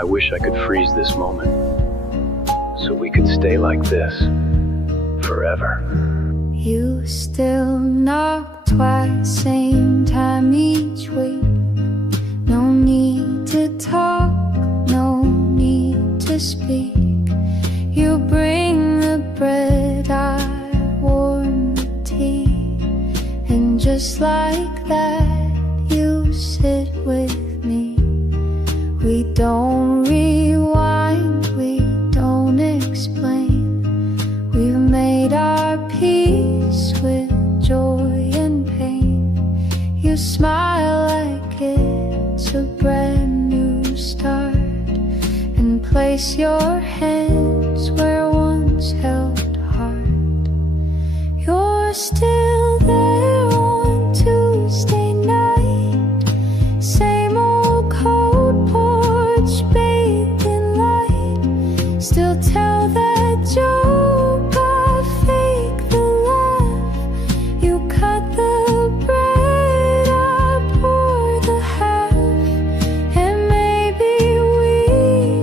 I wish I could freeze this moment so we could stay like this forever. You still knock twice, same time each week. No need to talk, no need to speak. You bring the bread, I warm the tea, and just like that you sit with me. We don't rewind, we don't explain. We've made our peace with joy and pain. You smile like it's a brand new start, and place your hands where once held heart. You're still there on Tuesday night, same old cold porch bathed in light. Still tell that joke, I fake the laugh. You cut the bread, I pour the half. And maybe we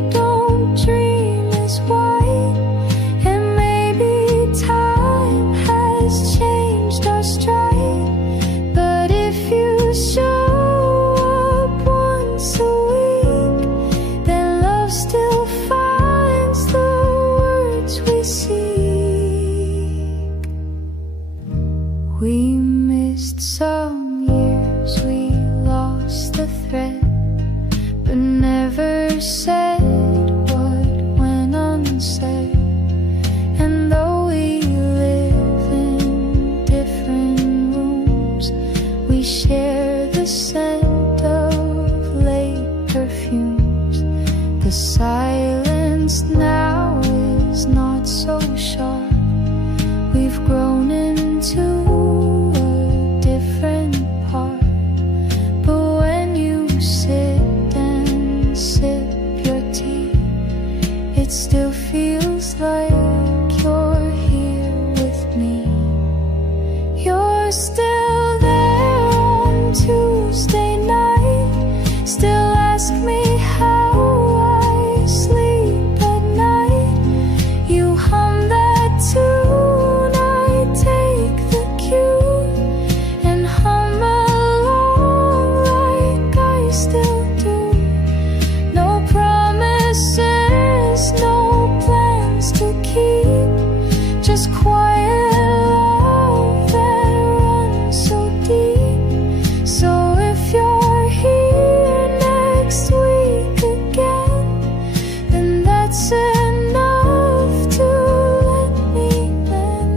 don't dream as white, and maybe time has changed our stride. But if you show up once a week, then love still finds the words we seek. We missed some years, we lost the thread, but never said what went unsaid. And though we live in different rooms, we share the scent of late perfumes. The silence now is not so sharp. We've grown into a different part. But when you sit and sip your tea, it still feels like you're here with me. You're still there on Tuesday night, still ask me how I sleep at night. You hum that tune, I take the cue and hum along like I still do. No promises, no plans to keep, just quiet love that runs so deep. So if you're here next week again, then that's enough to let me mend.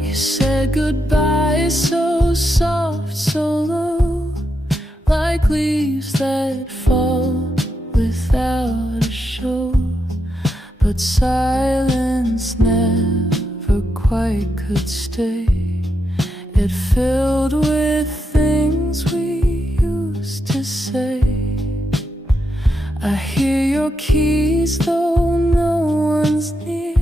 You said goodbye so soft, so low, like leaves that fall without a show. But silence never quite could stay. It filled with things we used to say. I hear your keys though no one's near.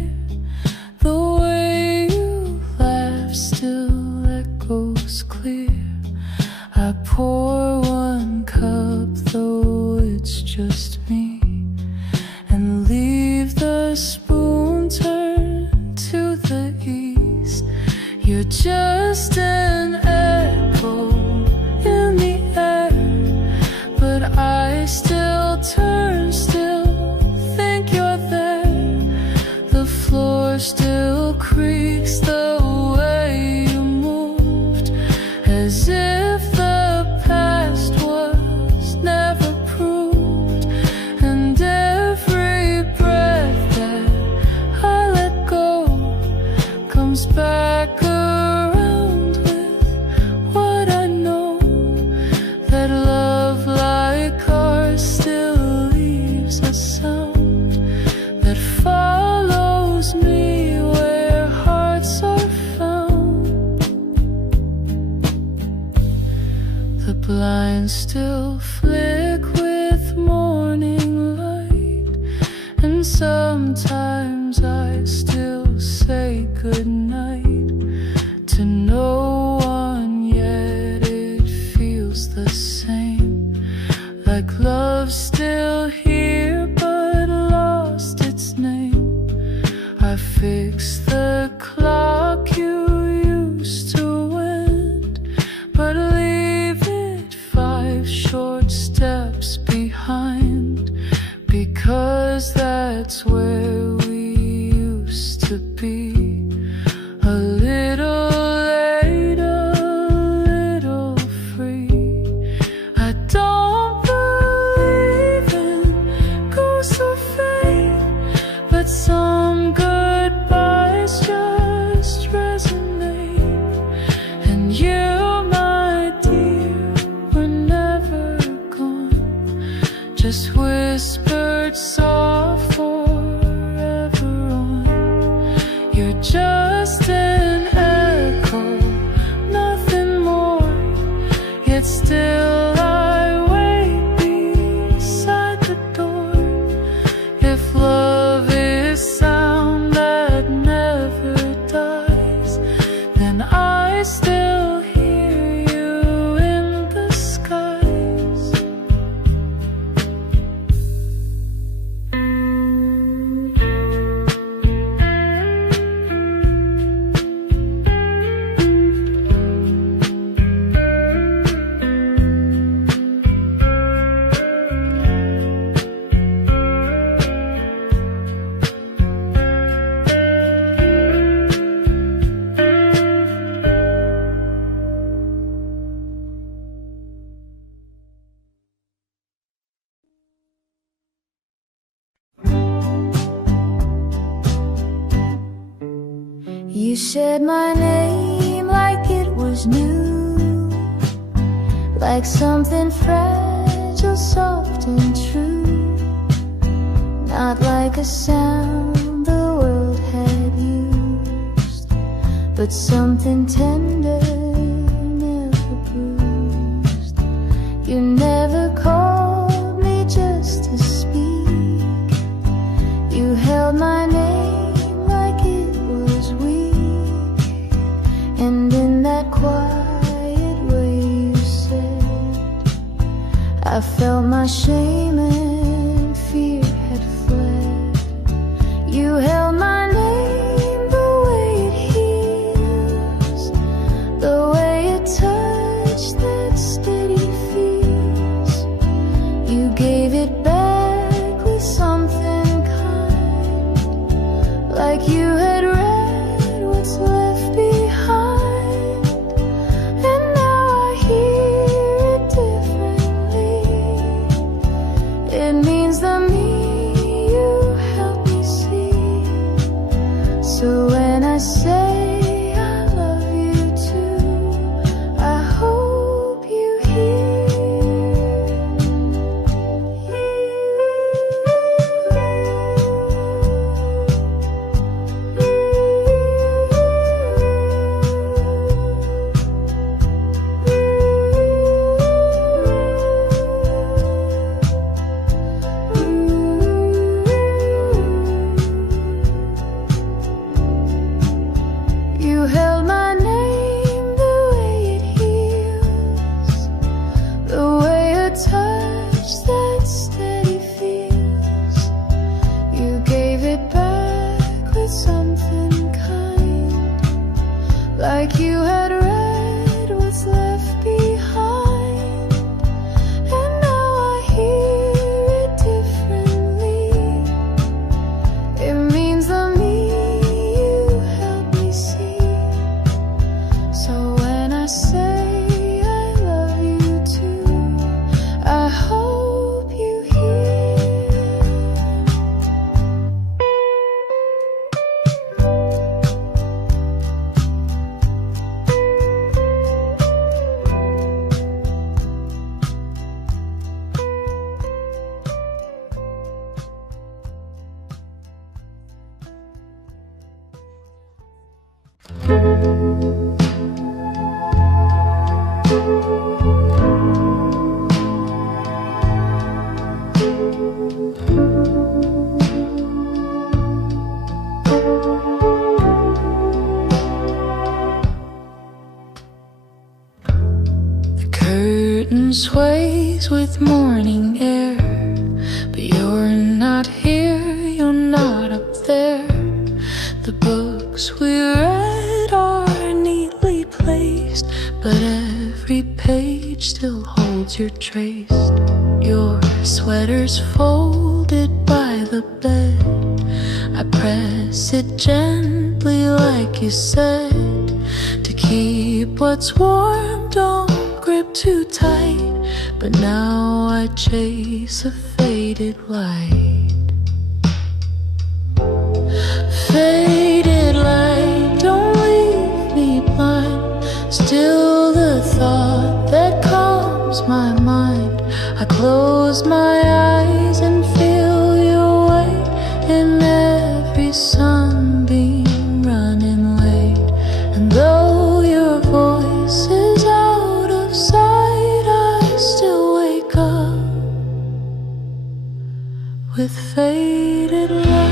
The way you laugh still echoes clear. I pour one cup though it's just me, and leave the spoon turned to the east. You're just an echo in the air, but I still turn, still think you're there. The floor still creaks the way you moved, as if the past was never proved. still here but lost its name. I fixed the clock you used to wind, but leave it 5 short steps behind, because that's where we used to be. A little late, a little free. I don't believe in ghosts or fate, but some goodbyes just resonate. And you, my dear, were never gone, just whispered soft forever on. You're just an echo, nothing more, yet still I wait beside the door. If love is sound that never dies, then I still hear you in the skies. You said my name like it was new, like something fragile, soft and true, not like a sound the world had used, but something tender, never bruised. You never called me just to speak. You held my name like it was weak, and in that quiet way you said, I felt my shame and fear had fled. You held my name the way it heals, the way it touched that steady feels. You gave it back with something kind, like you had read what's left behind. And now I hear it differently. It means the me you helped me see. So when I say I love you too, I hope you You held my name the way it heals, the way a touch that steady feels. You gave it back with something kind, like you had read what's left behind. And now I hear it differently. It means the me you helped me see. So when I say I love you too, I hope you hear. The curtain sways with morning air. not here, you're not up there. The books we read are neatly placed, but every page still holds your trace. Your sweater's folded by the bed. I press it gently like you said. To keep what's warm, don't grip too tight. But now I chase a faded light. Faded light, don't leave me blind. Still the thought that calms my mind. I close my eyes and feel your weight in every sunbeam running late. And though your voice is out of sight, I still wake up with faded light.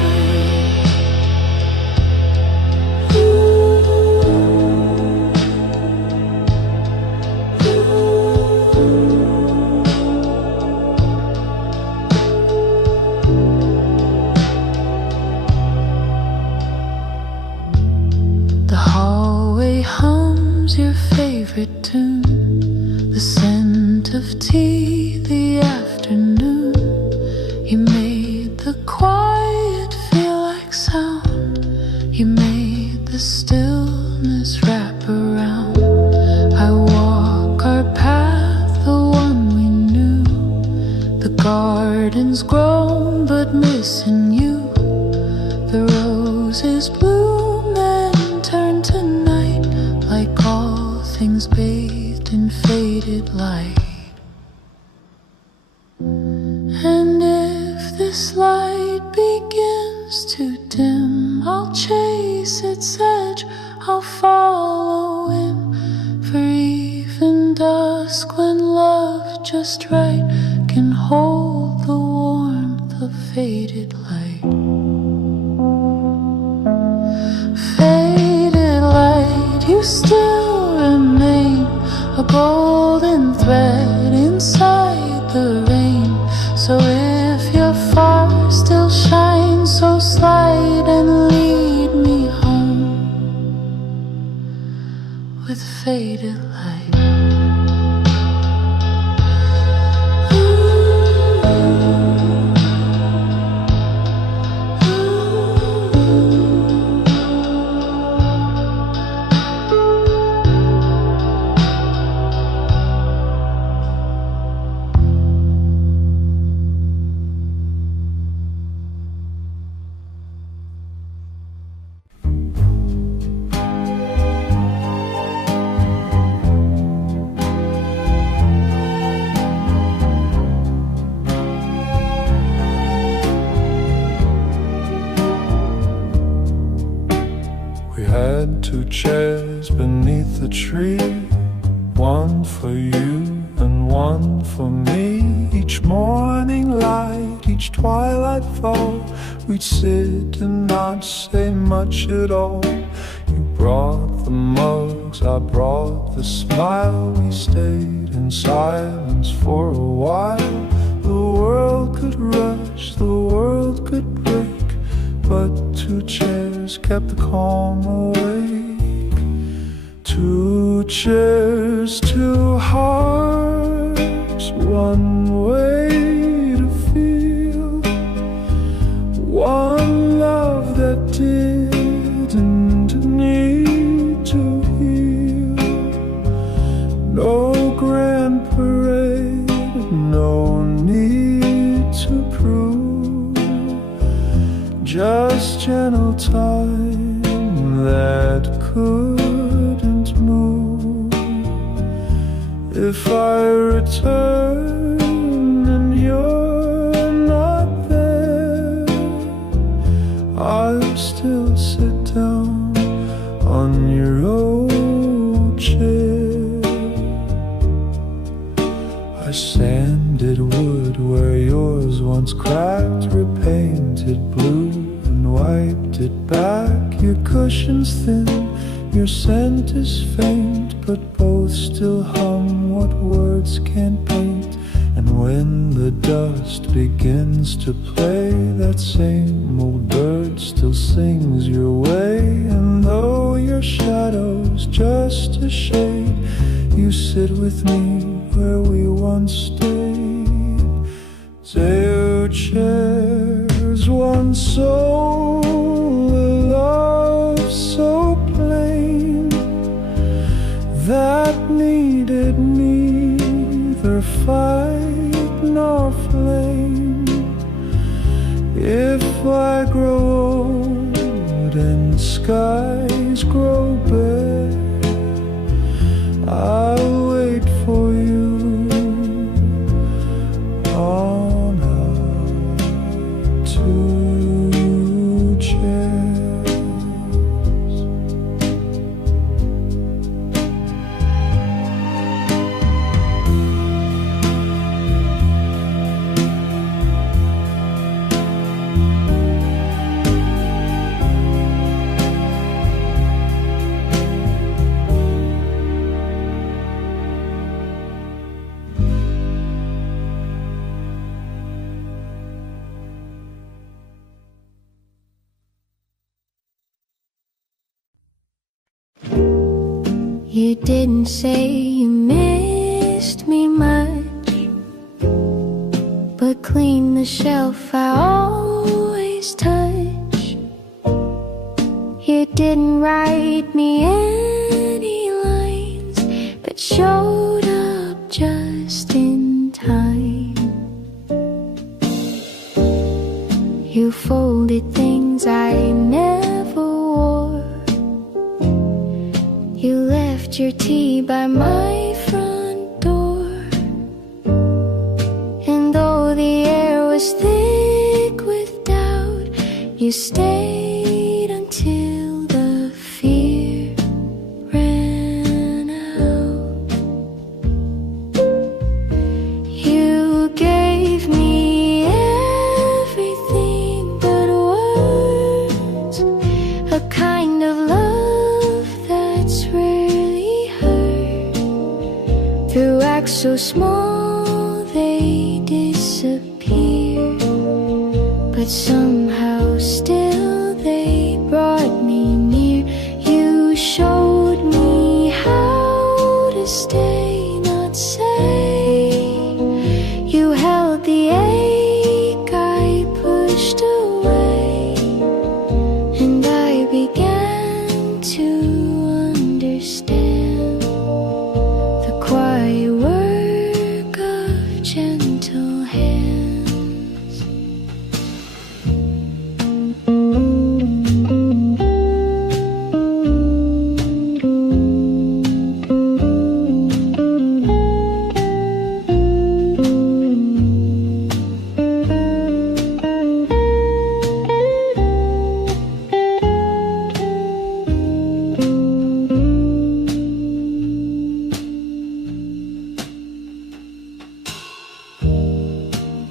Your favorite tune, the scent of tea, the afternoon. You made the quiet feel like sound. You made the stillness wrap around. I walk our path, the one we knew. The garden's grown but missing you. The roses bloom and turn to night, like all things bathed in faded light. And if this light begins to dim, I'll chase its edge, I'll follow him. For even dusk, when love just right can hold the warmth of faded light. Faded light, you still remain a golden thread inside the rain. So if you're far, still shine, so slide and lead me home with faded light. Two chairs beneath the tree, one for you and one for me. Each morning light, each twilight fall, we'd sit and not say much at all. You brought the mugs, I brought the smile. We stayed in silence for a while. The world could rush, the world could break, but two chairs kept the calm awake. Two chairs, two hearts, one way to feel, one love that didn't need to heal. No grand parade, no need to prove, just gentle time that couldn't move. If I return and you're not there, I'll still sit down on your old chair. I sanded wood where yours once cracked, repainted blue and wiped it back. Your cushion's thin, your scent is faint, but both still hum what words can't paint. And when the dust begins to play, that same old bird still sings your way. And though your shadow's just a shade, you sit with me where we once stayed. Two chairs, one soul, a love so plain that needed neither fight nor flame. If I grow old and skies grow bare, I'll wait for you on our two chairs. You didn't say you missed me much, but clean the shelf I always touch. You didn't write me any lines, but showed up just in time. You folded things I never wore. You left your tea by my front door. And though the air was thick with doubt, you stayed until the fear ran out. You gave me everything but words, a kind of love that's rarely heard. Through acts so small they disappear, but somehow still they brought me near. You showed me how to stay, not say. You held the ache I pushed away, and I began to understand the quiet work of gentle hands.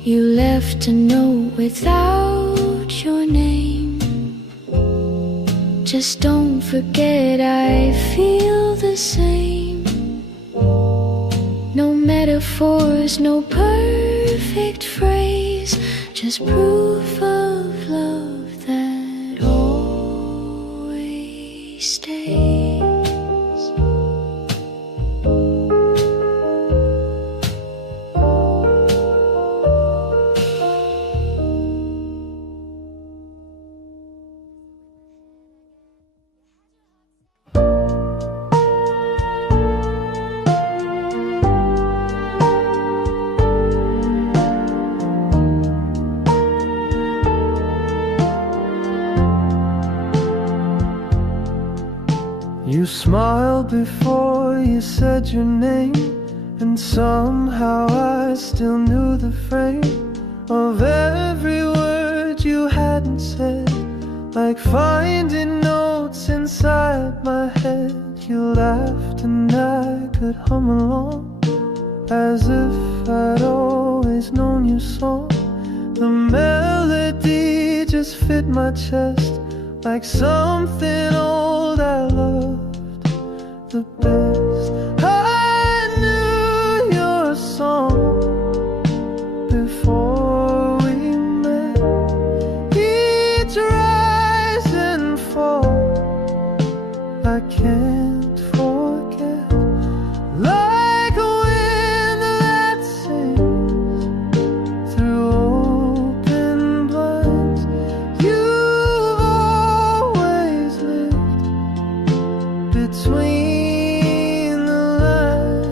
You left a note without your name. Just don't forget I feel the same. No metaphors, no perfect phrase, just proof of love that always stays. You smiled before you said your name, and somehow I still knew the frame of every word you hadn't said. Like finding notes inside my head. You laughed and I could hum along, as if I'd always known your song. The melody just fit my chest, like something old I loved the best. I knew your song can't forget. Like a wind that sings through open blinds, you've always lived between the lines.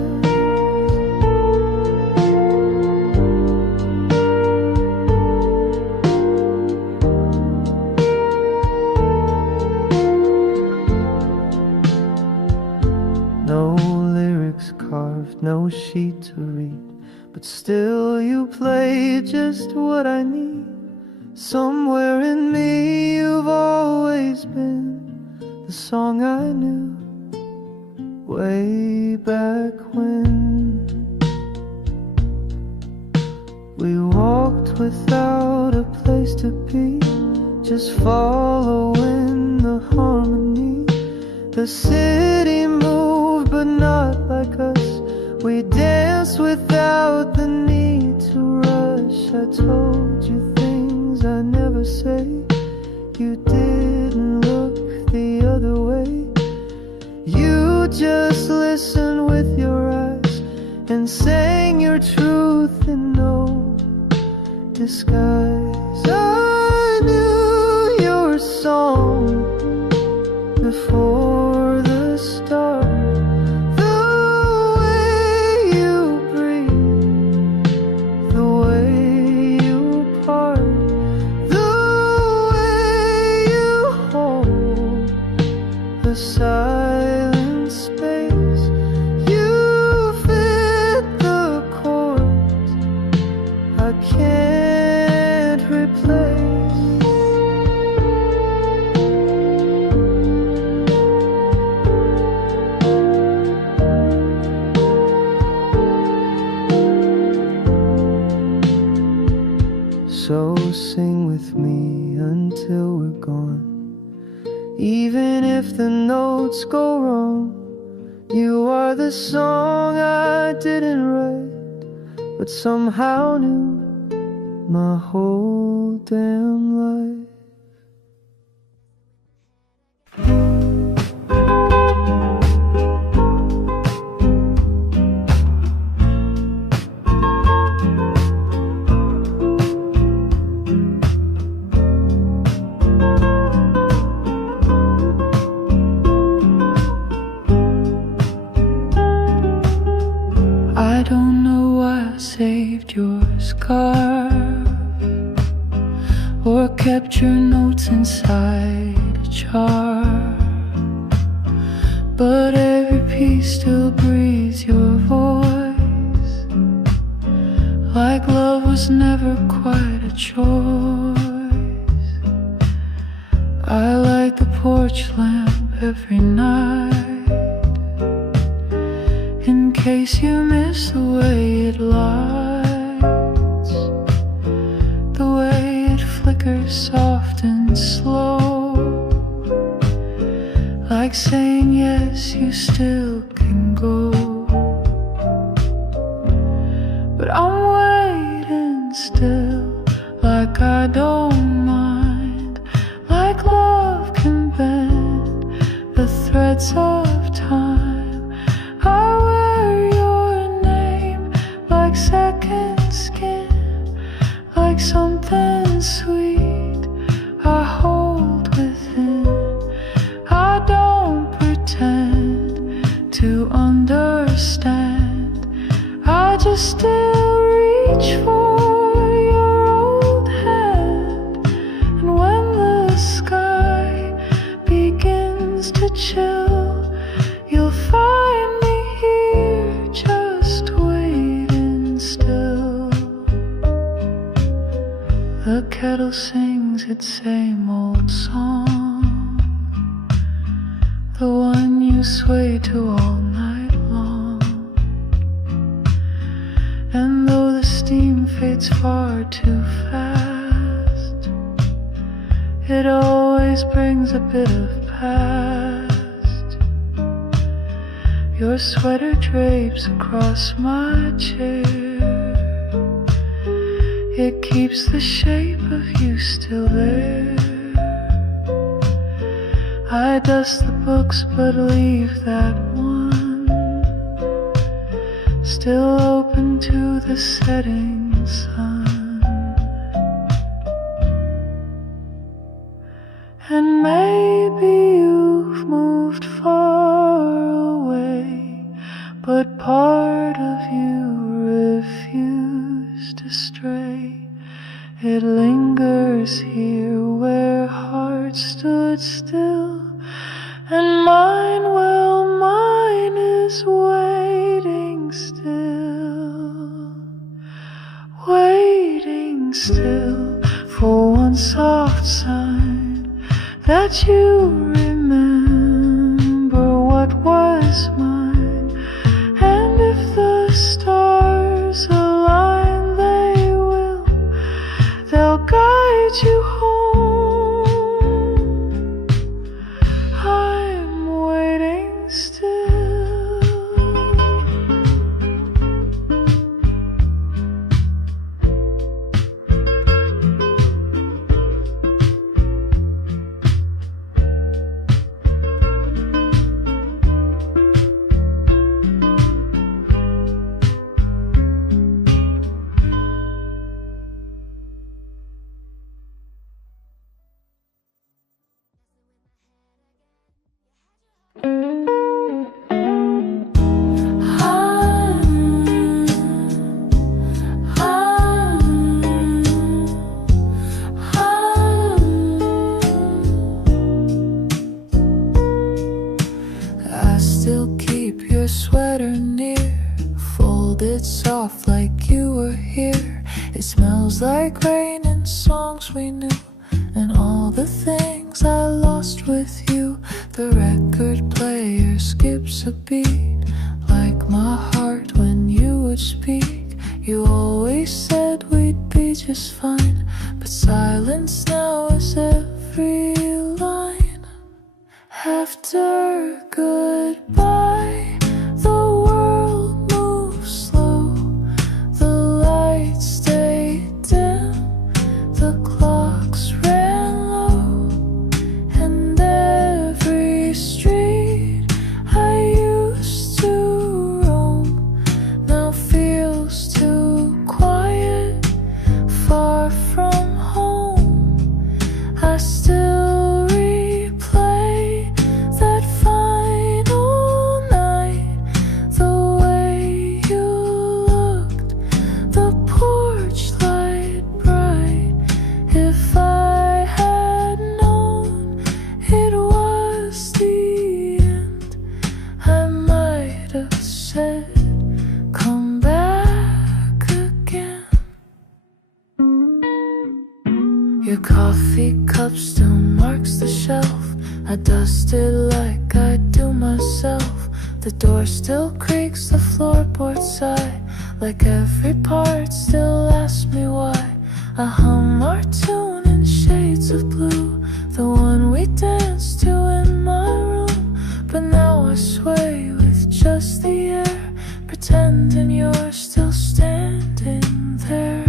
No lyrics carved, no sheet to read, but still you play just what I need. Somewhere in me you've always been the song I knew way back when. We walked without a place to be, just following the harmony. The city moved but not like us. We danced without the need to rush. I told you things I never say. You didn't look the other way. You just listened with your eyes and sang your truth in no disguise. I knew your song before the start. The way you breathe, the way you part, the way you hold the silent space. You fit the chords I can't replace. So sing with me until we're gone. Even if the notes go wrong, you are the song I didn't write, but somehow knew my whole damn life. I don't know why I saved your scarf or kept your notes inside a jar, but every piece still breathes your voice, like love was never quite a choice. I light the porch lamp every night in case you miss the way it lights, the way it flickers soft and slow, like saying yes, you still can go. But I'm waiting still, like I don't mind, like love can bend the threads of time. I wear your name like second skin, like something sweet I hold within. I don't pretend to understand, I just still reach for your old hand. And when the sky begins to chill, you'll find me here just waiting still. The kettle sings its same old song, the one you sway to all night long. And though the steam fades far too fast, it always brings a bit of past. Your sweater drapes across my chair, it keeps the shape of you still there. I dust the books but leave that one still open to the setting sun. And maybe you've moved far away, but part of you refused to stray. It lingers here where hearts stood still, and mine, well, mine is waiting still, waiting still for one soft sign that you remember what was mine. And if the stars align, they will, they'll guide you home. I'm waiting still. I still keep your sweater near, folded soft like you were here. It smells like rain and songs we knew, and all the things I lost with you. The record player skips a beat, like my heart when you would speak. You always said we'd be just fine, but silence now is every line. After goodbye, the world moves slow, the lights stay dim, the clocks ran low, and every street I used to roam now feels too quiet, far from home. I still replay that final night, the way you looked, the porch light bright. If I had known it was the end, I might have said, come back again. Your coffee cup still marks the shelf. I dust it like I do myself. The door still creaks, the floorboard sigh, like every part still asks me why. I hum our tune in shades of blue, the one we danced to in my room. But now I sway with just the air, pretending you're still standing there.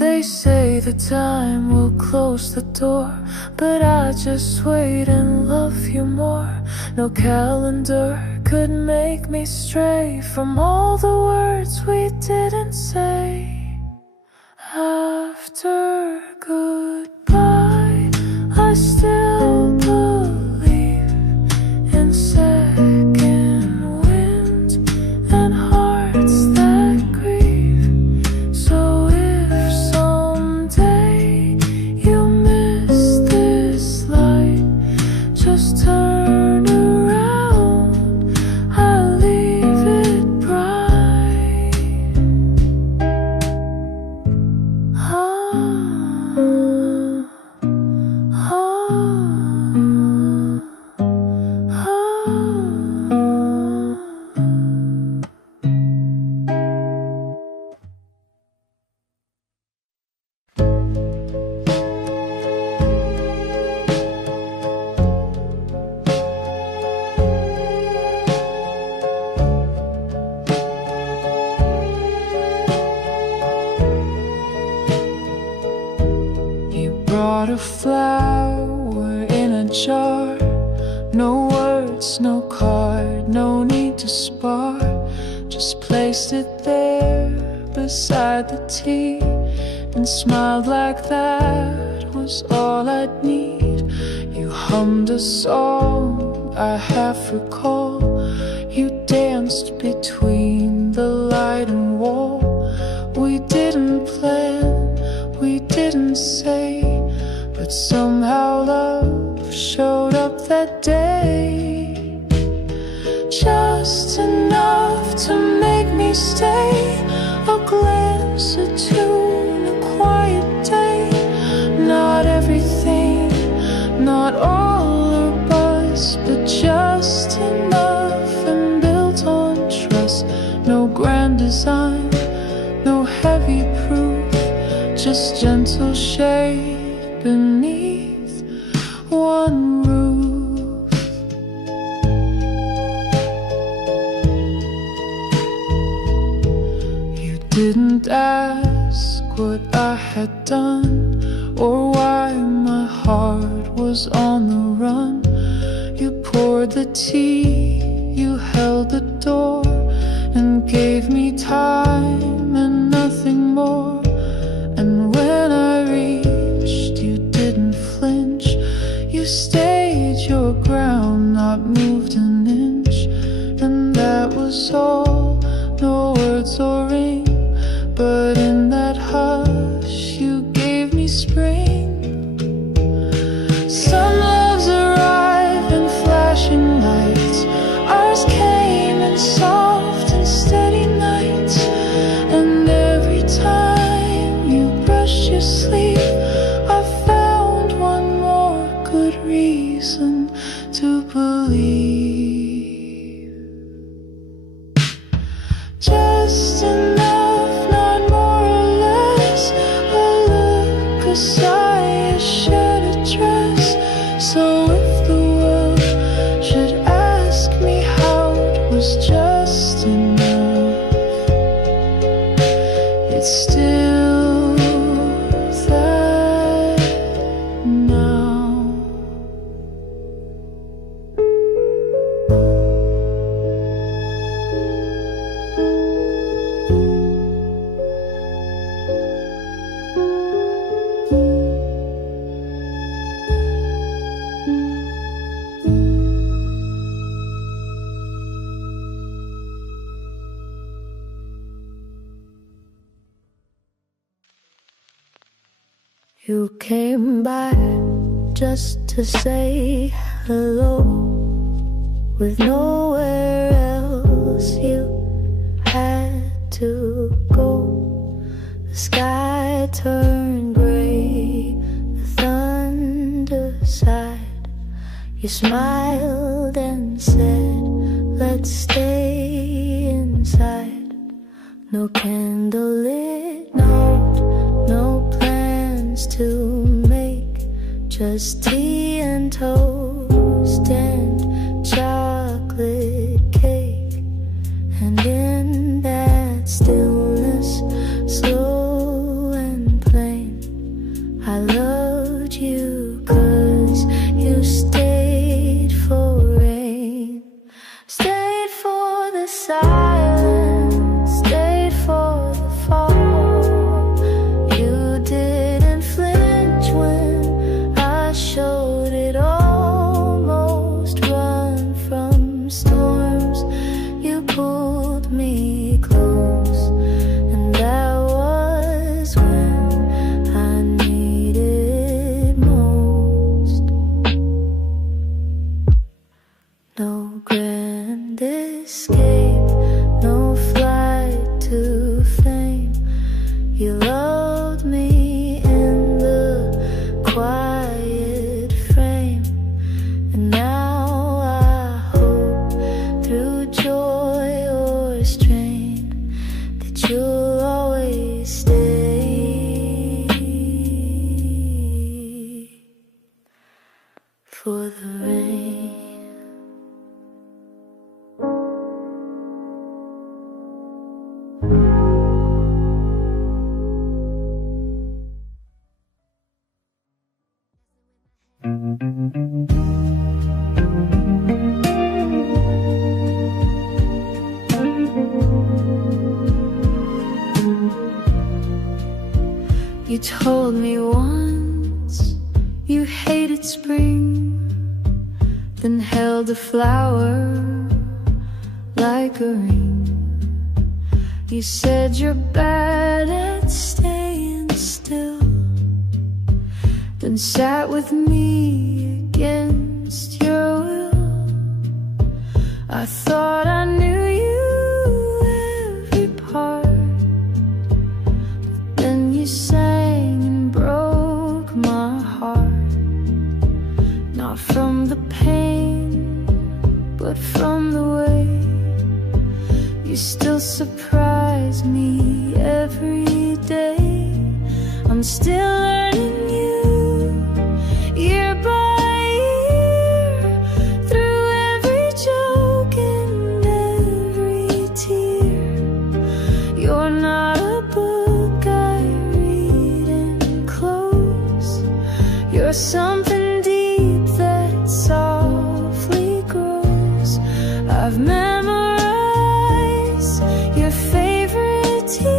They say the time will close the door, but I just wait and love you more. No calendar could make me stray from all the words we didn't say. After goodbye, I still believe in second winds and hearts that grieve. So if someday you miss this light, just turn around, I'll leave it bright. Ah, ah. Not a flower in a jar, no words, no card, no need to spar. Just placed it there beside the tea and smiled like that was all I'd need. You hummed a song I half recall. You danced between the light and wall. We didn't plan, we didn't say, but somehow love showed up that day. Just enough to make me stay, a glance, a tune, a quiet day. Not everything, not all or buzz, but just enough and built on trust. No grand design, no heavy proof, just gentle shade beneath one roof. You didn't ask what I had done or why my heart was on the run. You poured the tea, you held the door and gave me time and nothing more. And when I reached, you didn't flinch. You stayed your ground, not moved an inch. And that was all, no words or ring, but in that hush you gave me spring. Some loves arrive in flashing lights, ours came in soft and steady nights. And every time you brushed your sleep, I found one more good reason to believe. Just enough, not more or less, a look, a sigh, a shed, a dress. So if the world should ask me how it was just enough, it's still that now. You came by just to say hello, with nowhere else you had to go. The sky turned gray, the thunder sighed. You smiled and said, let's stay inside. No candlelit note, no plans to make, just tea and toast and chocolate cake. And in that stillness, slow and plain, I loved you 'cause you stayed for rain, stayed for the silence, stayed for the fall. You didn't flinch when I showed it, almost run from storms. You pulled me close, and that was when I needed most. No grand escape, no flight to fame. You loved me in the quiet frame, and now I hope through joy or strain that you'll always stay for the rain. You told me once you hated spring, then held a flower like a ring. You said you're bad at staying still, then sat with me against your will. I thought I knew you every part, but then you sang and broke my heart. Not from the pain, but from the way you still surprise me every day. I'm still learning you, year by year, through every joke and every tear. You're not a book I read and close. You're something deep that softly grows. I've memorized your favorite tea,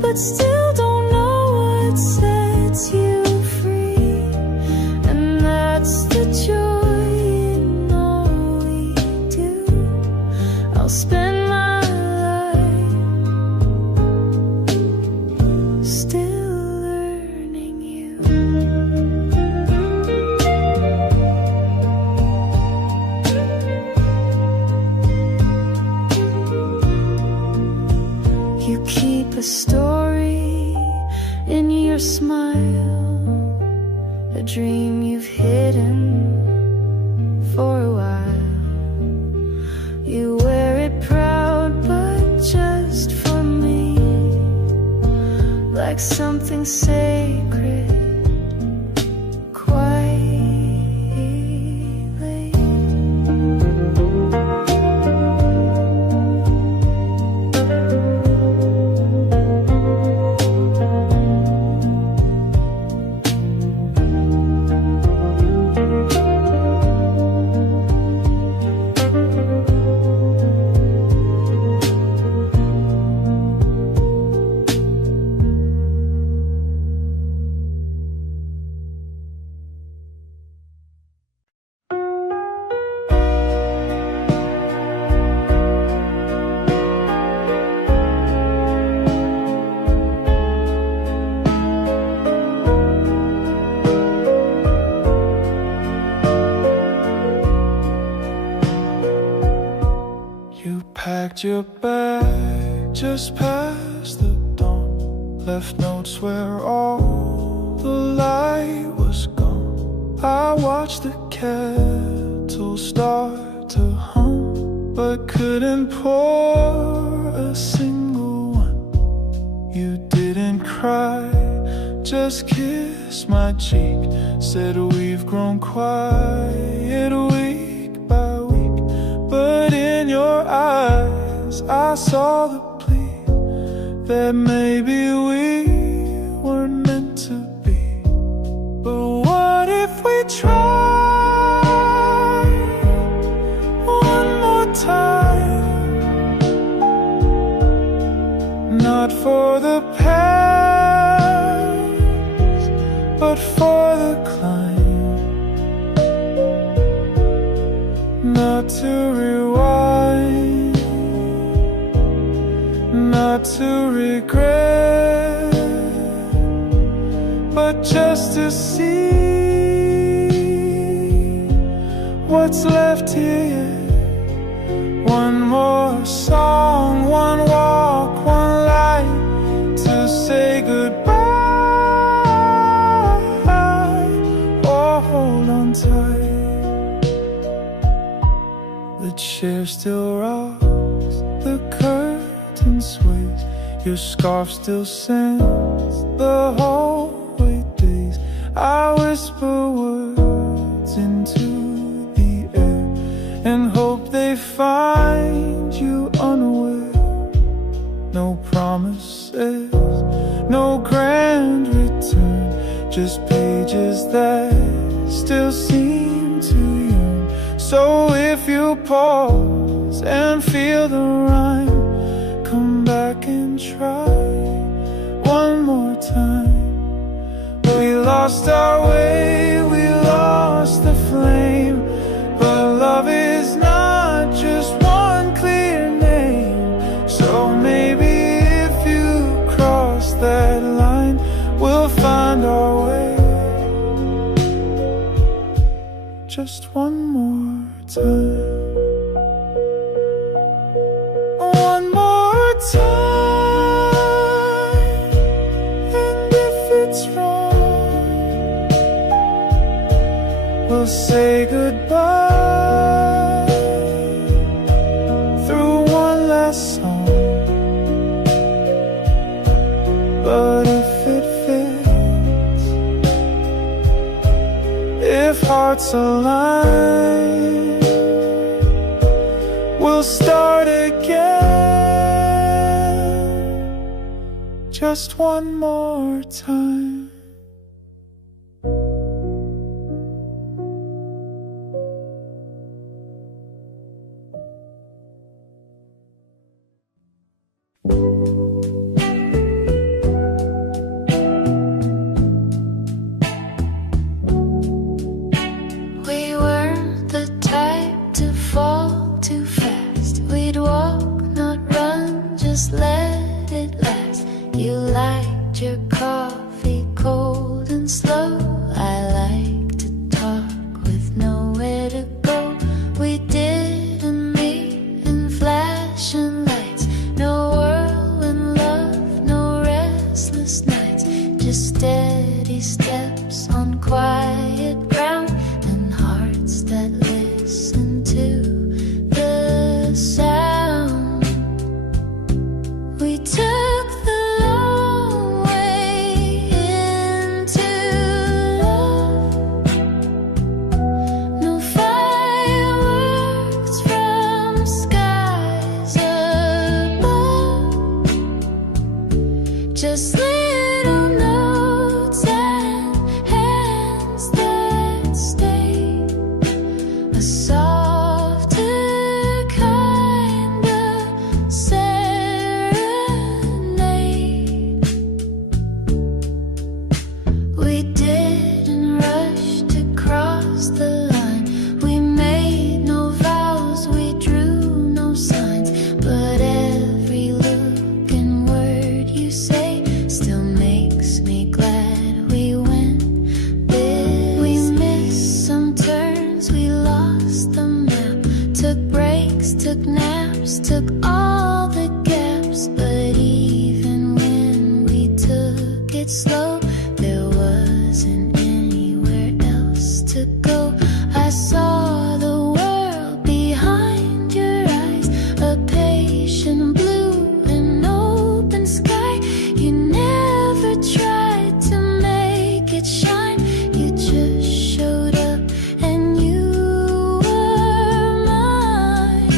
but still don't know what sets you free. And that's the joy in all we do. I'll spend my life still learning you. You keep a story in your smile, a dream you've hidden for a while. You wear it proud, but just for me, like something sacred, quietly. You packed your bag just past the dawn, left notes where all the light was gone. I watched the kettle start to hum, but couldn't pour a single one. You didn't cry, just kissed my cheek, said we've grown quiet week by week. But in your eyes I saw the plea that maybe we weren't meant to be. But what if we try one more time? Not for the past, but for the climb. Not to rewind, not to regret, but just to see what's left here. One more song, one walk, one light to say goodbye. Oh, hold on tight. The chair still rocks, the curtain sways, your scarf still sends the hallway days. I whisper words into the air and hope they find you unaware. No promises, no grand return, just pages that still seem to yearn. So if you pause and feel the rhyme, come back and try one more lost our way, we lost the flame. But love is not just one clear name. So maybe if you cross that line, we'll find our way. Just one more time. One more time. And if it's wrong, we'll say goodbye through one last song. But if it fits, if hearts align, we'll start again. Just one more time. We weren't the type to fall too fast. We'd walk, not run, just let it last. You liked your coffee cold and slow. I like to talk with nowhere to go. We didn't meet in flashing lights. No whirlwind love, no restless nights. Just steady steps on quiet ground and hearts that listen to the sound. We took the long way into love. No fireworks from skies above, just little notes and hands that stay. A softer kind of serenade. We didn't rush to cross the line. We made no vows, we drew no signs. But every look and word you say still makes me glad we went this. We missed some turns, we lost the map. Took breaks, took naps, took all the gaps. But even when we took it slow, there wasn't anywhere else to go. I saw the world behind your eyes, a patient blue and open sky. You never tried to make it shine. You just showed up and you were mine.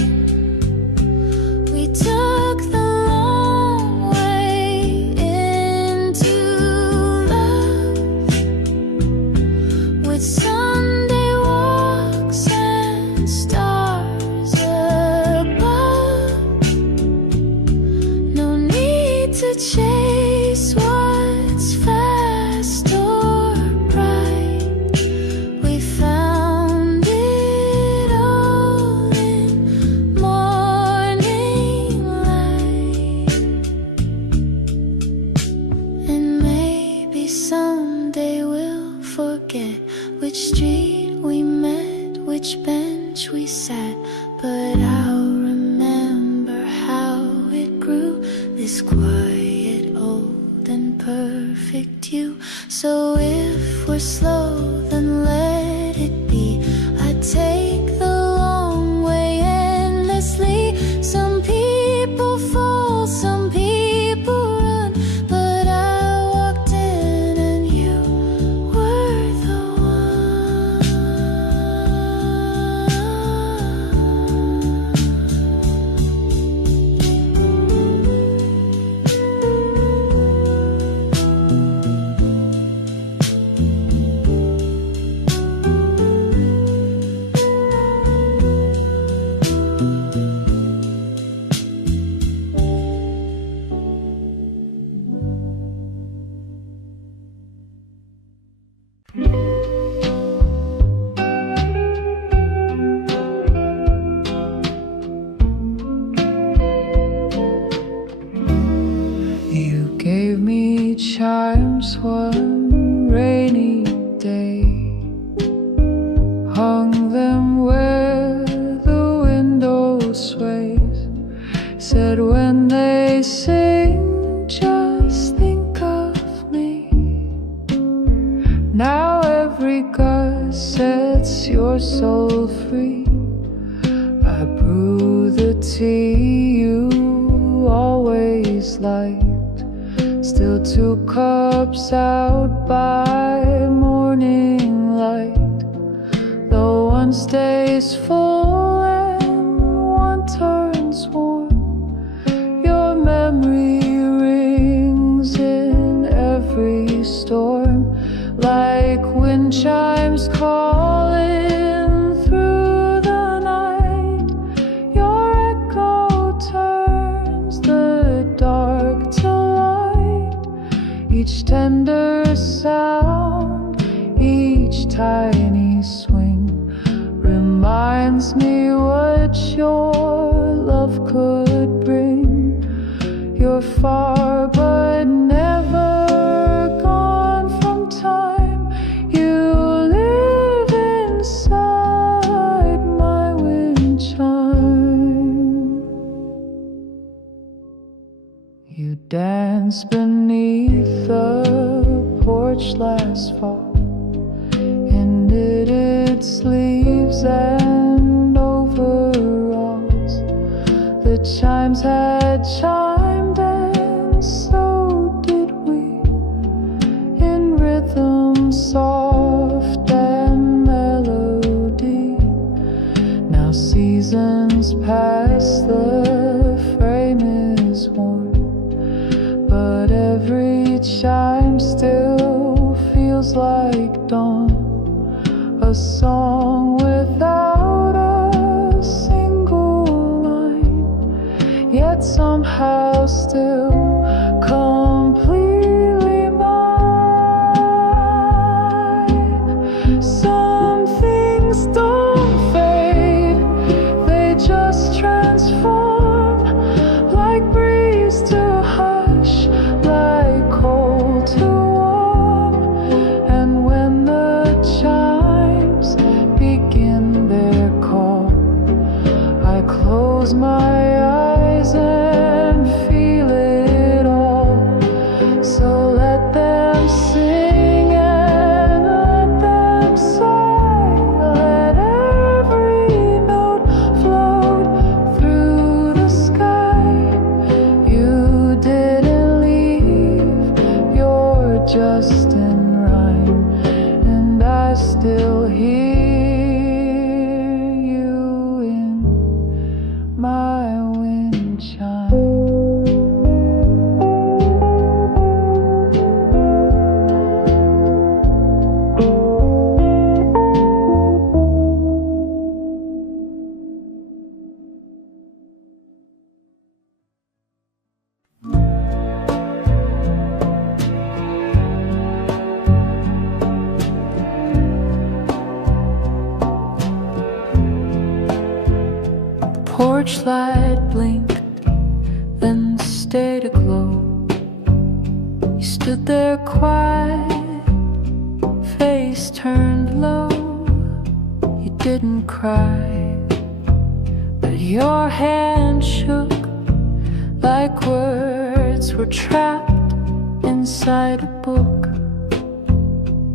We took the long way into love, with Sunday walks and stars above. No need to chase what's fast or bright. We found it all in morning light. And maybe someday we'll forget which street we met, which bench we sat. But I'll remember how it grew, this quiet, old and perfect you. So if we're slow, then let it be. I take the long way endlessly. Some people fall, some people run, but I walked in and you were the one. guess you're soul free. I brew the tea you always liked. Still 2 cups out by morning light. Though one stays full and one turns warm, your memory rings in every storm, like wind chimes calling through the night. Your echo turns the dark to light. Each tender sound, each tiny swing reminds me what your love could bring. You're far but never gone from time. You live inside my wind chime. You danced beneath the porch last fall in knitted sleeves and overalls. The chimes had chimed and so did we, in rhythm soft and melody. Now seasons pass, the frame is worn, but every chime still feels like dawn. A song without a single line, yet somehow still completely mine. Some things don't fade, they just transform, like breeze to hush, like cold to warm. And when the chimes begin their call, I close my eyes and feel it all. So let them sing and let them sigh. Let every note float through the sky. You didn't leave, you're just in rhyme, and I still hear you in my wind chime. Porch light blinked, then stayed aglow. You stood there quiet, face turned low. You didn't cry, but your hand shook like words were trapped inside a book.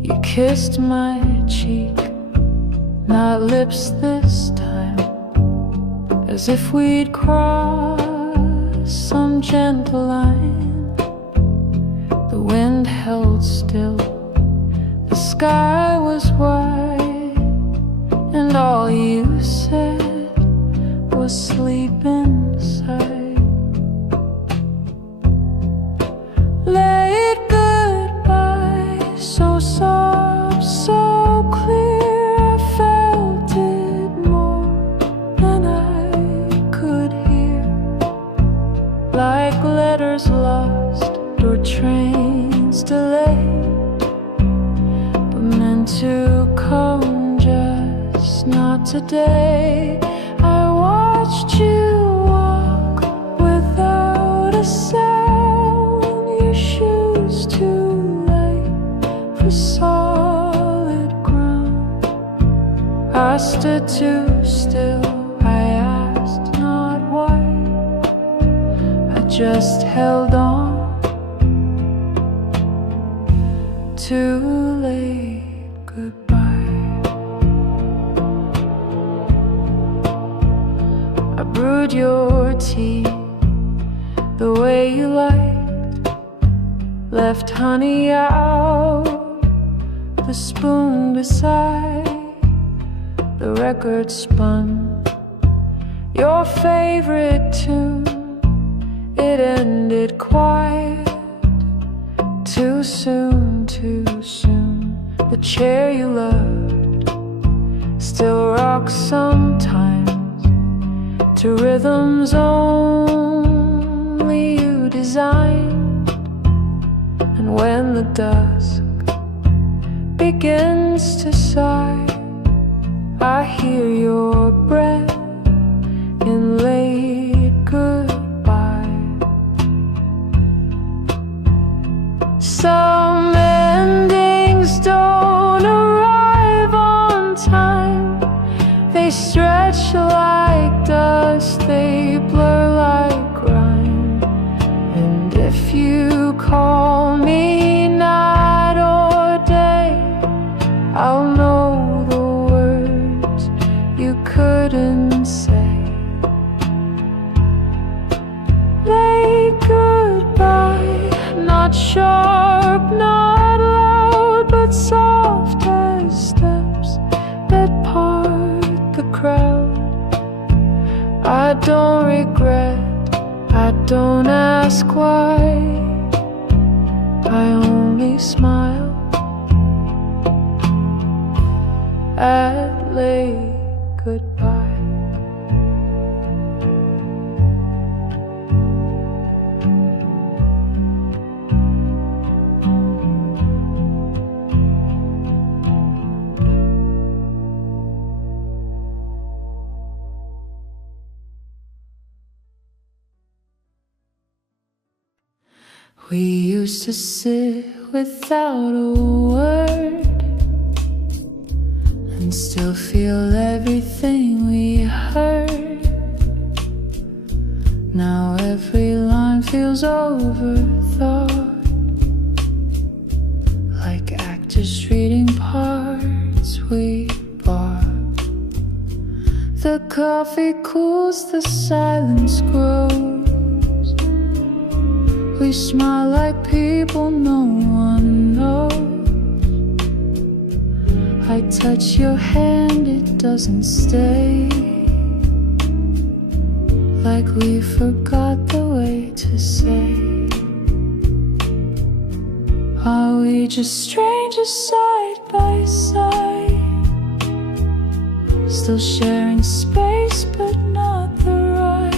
You kissed my cheek, not lips this time, as if we'd crossed some gentle line. The wind held still, the sky was white, and all you said was sleep inside. Late goodbye, so soft, so clear, I felt it more than I could hear. Like letters lost or trains delayed, but meant to come, just not today. I watched you walk without a sound, your shoes too light for solid ground. I stood too still, I asked not why, I just held on. Too late, goodbye. brewed your tea the way you liked, left honey out the spoon beside the record spun your favorite tune. It ended quiet, too soon, too soon. The chair you loved still rocks sometimes to rhythms only you designed. And when the dusk begins to sigh, I hear your breath in late goodbye. Some endings don't arrive on time. They stretch like dust, they blur like rhyme. And if you call me night or day, I'll know the words you couldn't say. Late goodbye, not sharp, not loud, but soft as steps that part the crowd. I don't regret, I don't ask why, I only smile at late goodbye. We used to sit without a word and still feel everything we heard. Now every line feels overthought, like actors reading parts we bought. The coffee cools, the silence grows. We smile like people no one knows. I touch your hand, it doesn't stay, like we forgot the way to say. Are we just strangers side by side, still sharing space but not the ride?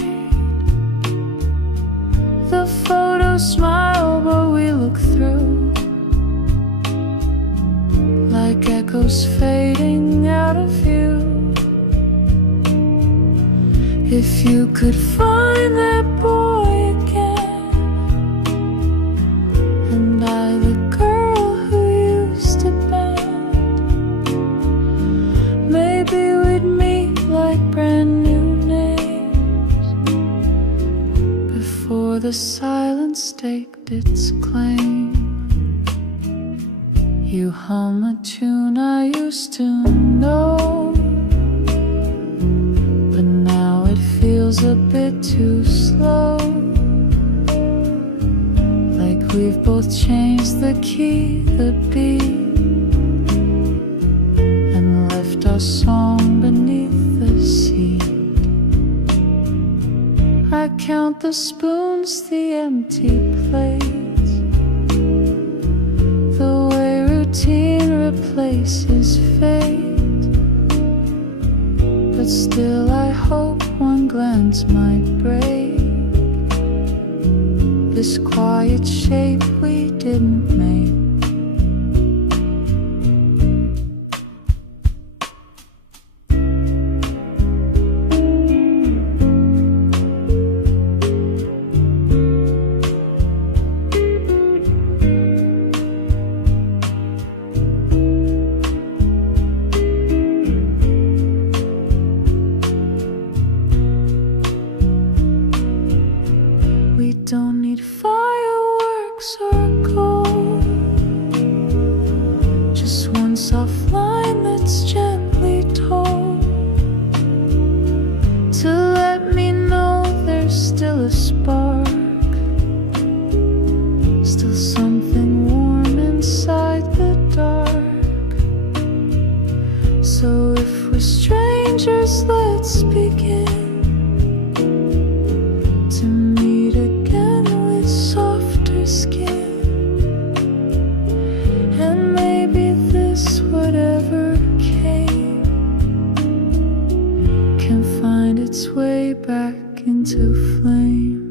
The photos smile but we look through, like echoes fading out of view. If you could find that boy again, and I the girl who used to bend, maybe we'd meet like brand new names before the silence staked its claim. You hum a tune I used to know, but now it feels a bit too slow, like we've both changed the key, the beat, and left our song beneath the seat. I count the spoons, the empty plates, the way routine replaces fate. But still I hope one glance might break this quiet shape we didn't make. We don't need fireworks or gold, into flame.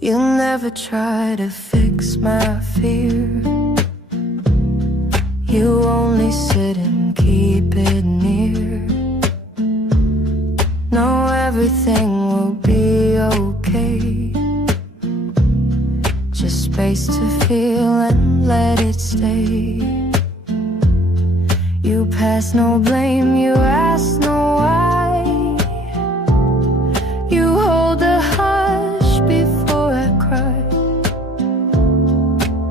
You never try to fix my fear. You only sit and keep it near. Know everything will be okay. Just space to feel and let it stay. You pass no blame, you ask no why. You hold the hush before I cry.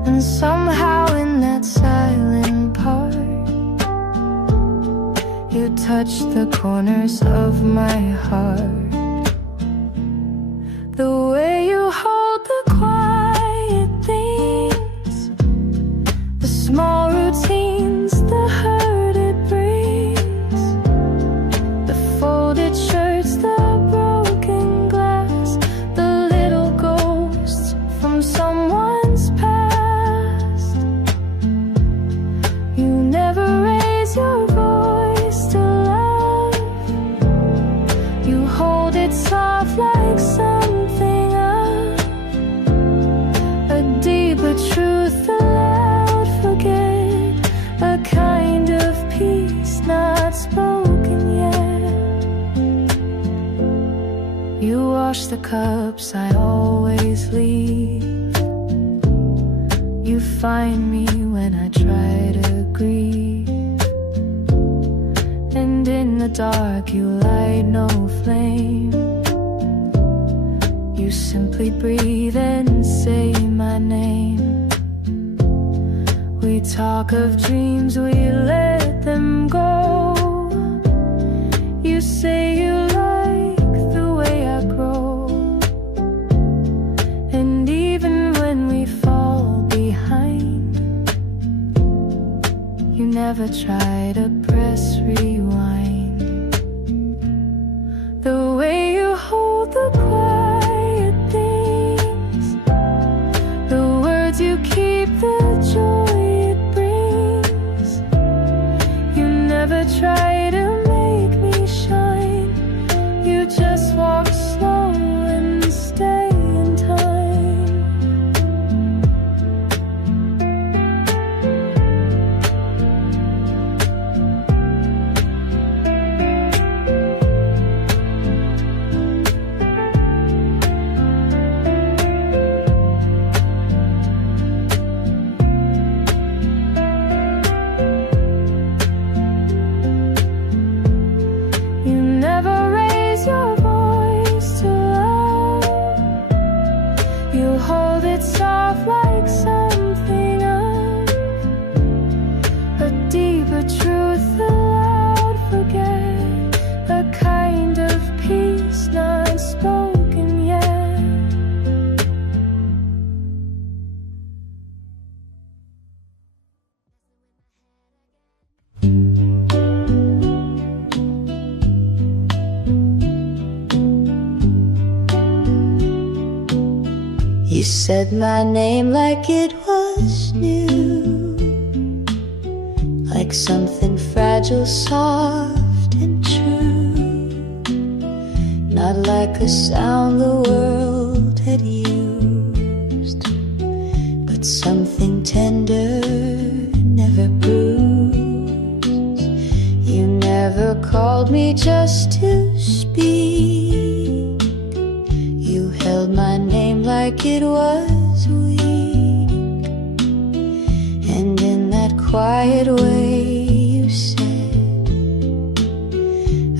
And somehow in that silent part, you touch the corners of my heart. The way you hold the quiet things, the small routines, the hurt it brings, the folded shirts, the broken glass, the little ghosts from someone's past. You never raise your voice to love. You hold it soft like something up, a deeper truth, a loud forget, a kind of peace not spoken yet. You wash the cups I always leave. You find me when I try to grieve. And in the dark you light no flame. You simply breathe and say my name. We talk of dreams, we let them go. You say you like the way I grow. And even when we fall behind, you never try to press rewind. The way you hold the quiet things, the words you keep, the joy it brings. You never try to make me shine. You just walk slow and stay in time. You never raise your voice to love. You hold it soft like something up, a deeper truth, a loud forget, a kind of peace not spoken yet. You said my name like it was new, like something fragile, soft and true, not like a sound the world had used, but something tender, never bruised. You never called me just to speak. You held my name like it was weak, and in that quiet way you said,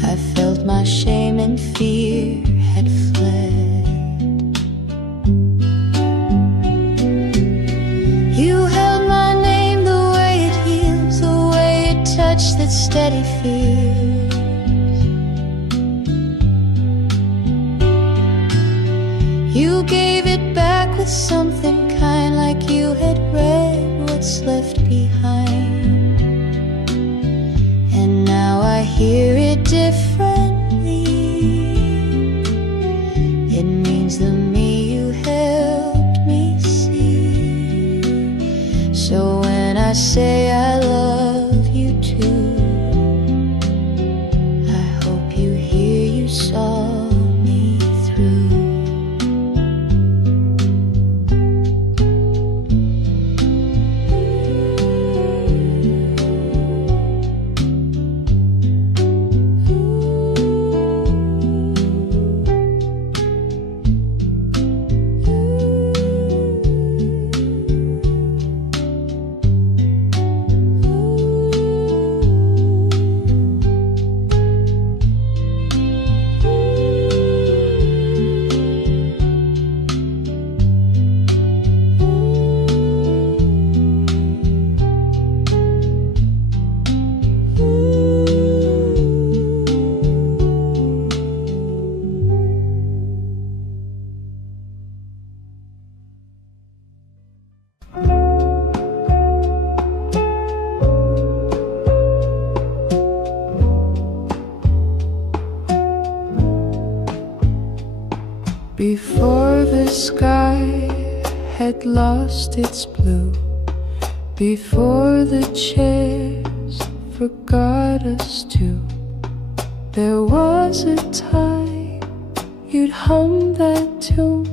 I felt my shame and fear had fled. You held my name the way it heals, the way it touched that steady fear. You gave it back with something kind, like you had read what's left behind. And now I hear it differently. had lost its blue before the chairs forgot us too. There was a time you'd hum that tune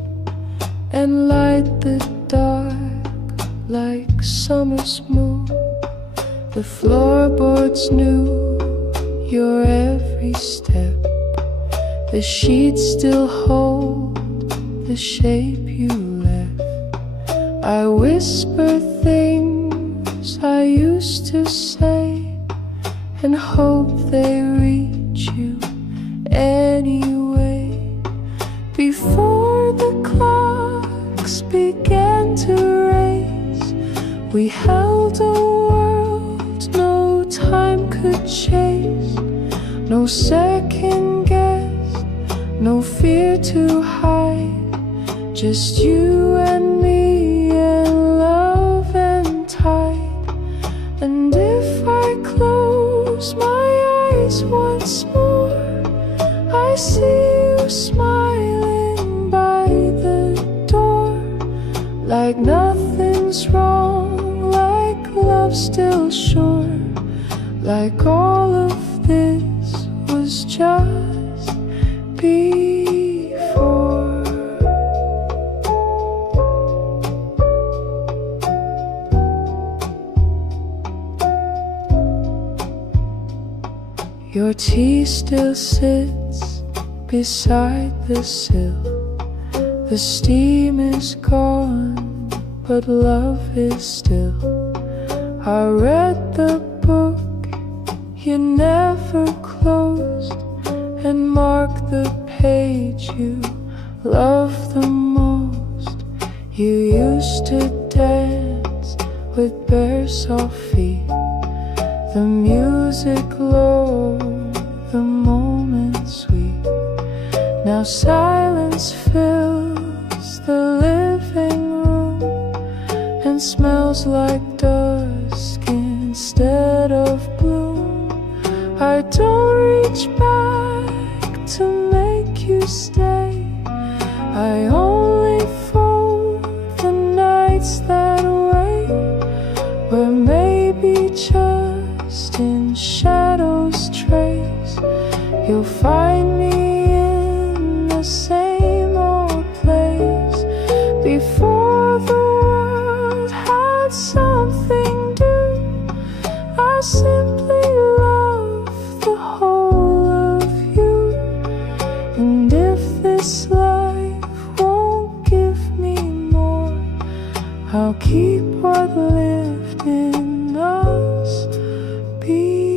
and light the dark like summer's moon. The floorboards knew your every step. The sheets still hold the shape you left. I whisper things I used to say and hope they reach you anyway. Before the clocks began to race, we held a world no time could chase. No second guess, no fear to hide, just you and me and love and tide. And if I close my eyes once more, I see you smiling by the door, like nothing's wrong, like love's still sure, like all of this was just before. Your tea still sits beside the sill. The steam is gone, but love is still. I read the book you never closed and marked the page you loved the most. You used to dance with bare soft feet, the music low, the moment sweet. Now silence fills the living room and smells like dusk instead of bloom. I don't reach back to make you stay, I only fold the nights that wait, where maybe just in shadows trace you'll find me in the same old place. Before the world had something due, I simply love the whole of you. And if this life won't give me more, I'll keep what lived in us before.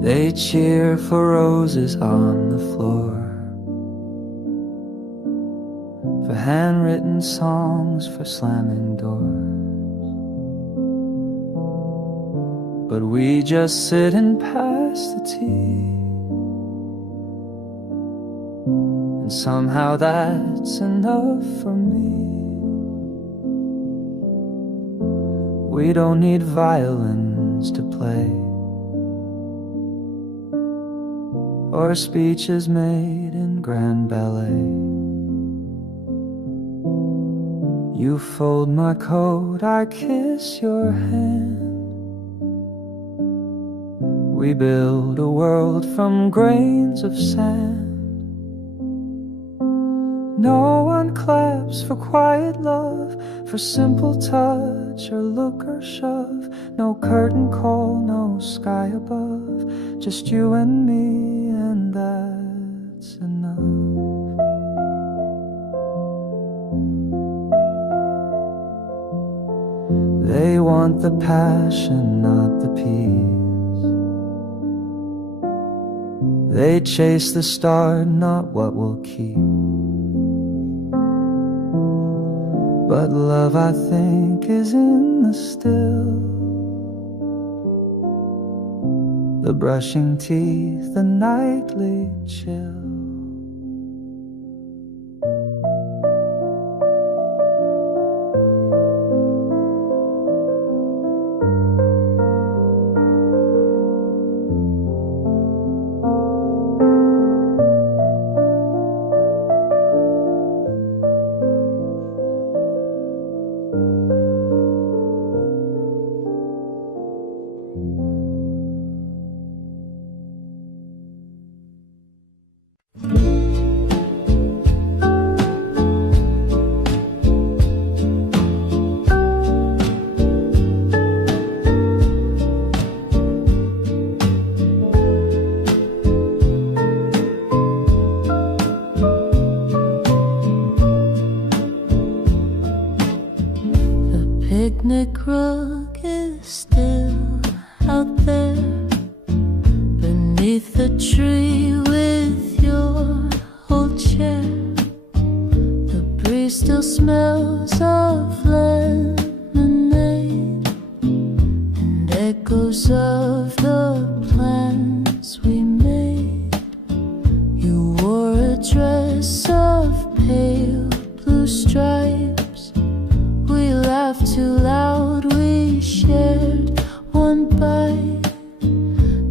They cheer for roses on the floor, for handwritten songs, for slamming doors. But we just sit and pass the tea, and somehow that's enough for me. We don't need violins to play, or speeches made in grand ballet. You fold my coat, I kiss your hand. We build a world from grains of sand. No one claps for quiet love, for simple touch or look or shove. No curtain call, no sky above, just you and me, and that's enough. They want the passion, not the peace. They chase the star, not what will keep. But love, I think, is in the still. the brushing teeth, the nightly chill. Picnic rug is still out there beneath the tree with your old chair. The breeze still smells of lemonade and echoes of the plans we made. You wore a dress of pale blue stripes. We laughed too loud, we shared one bite.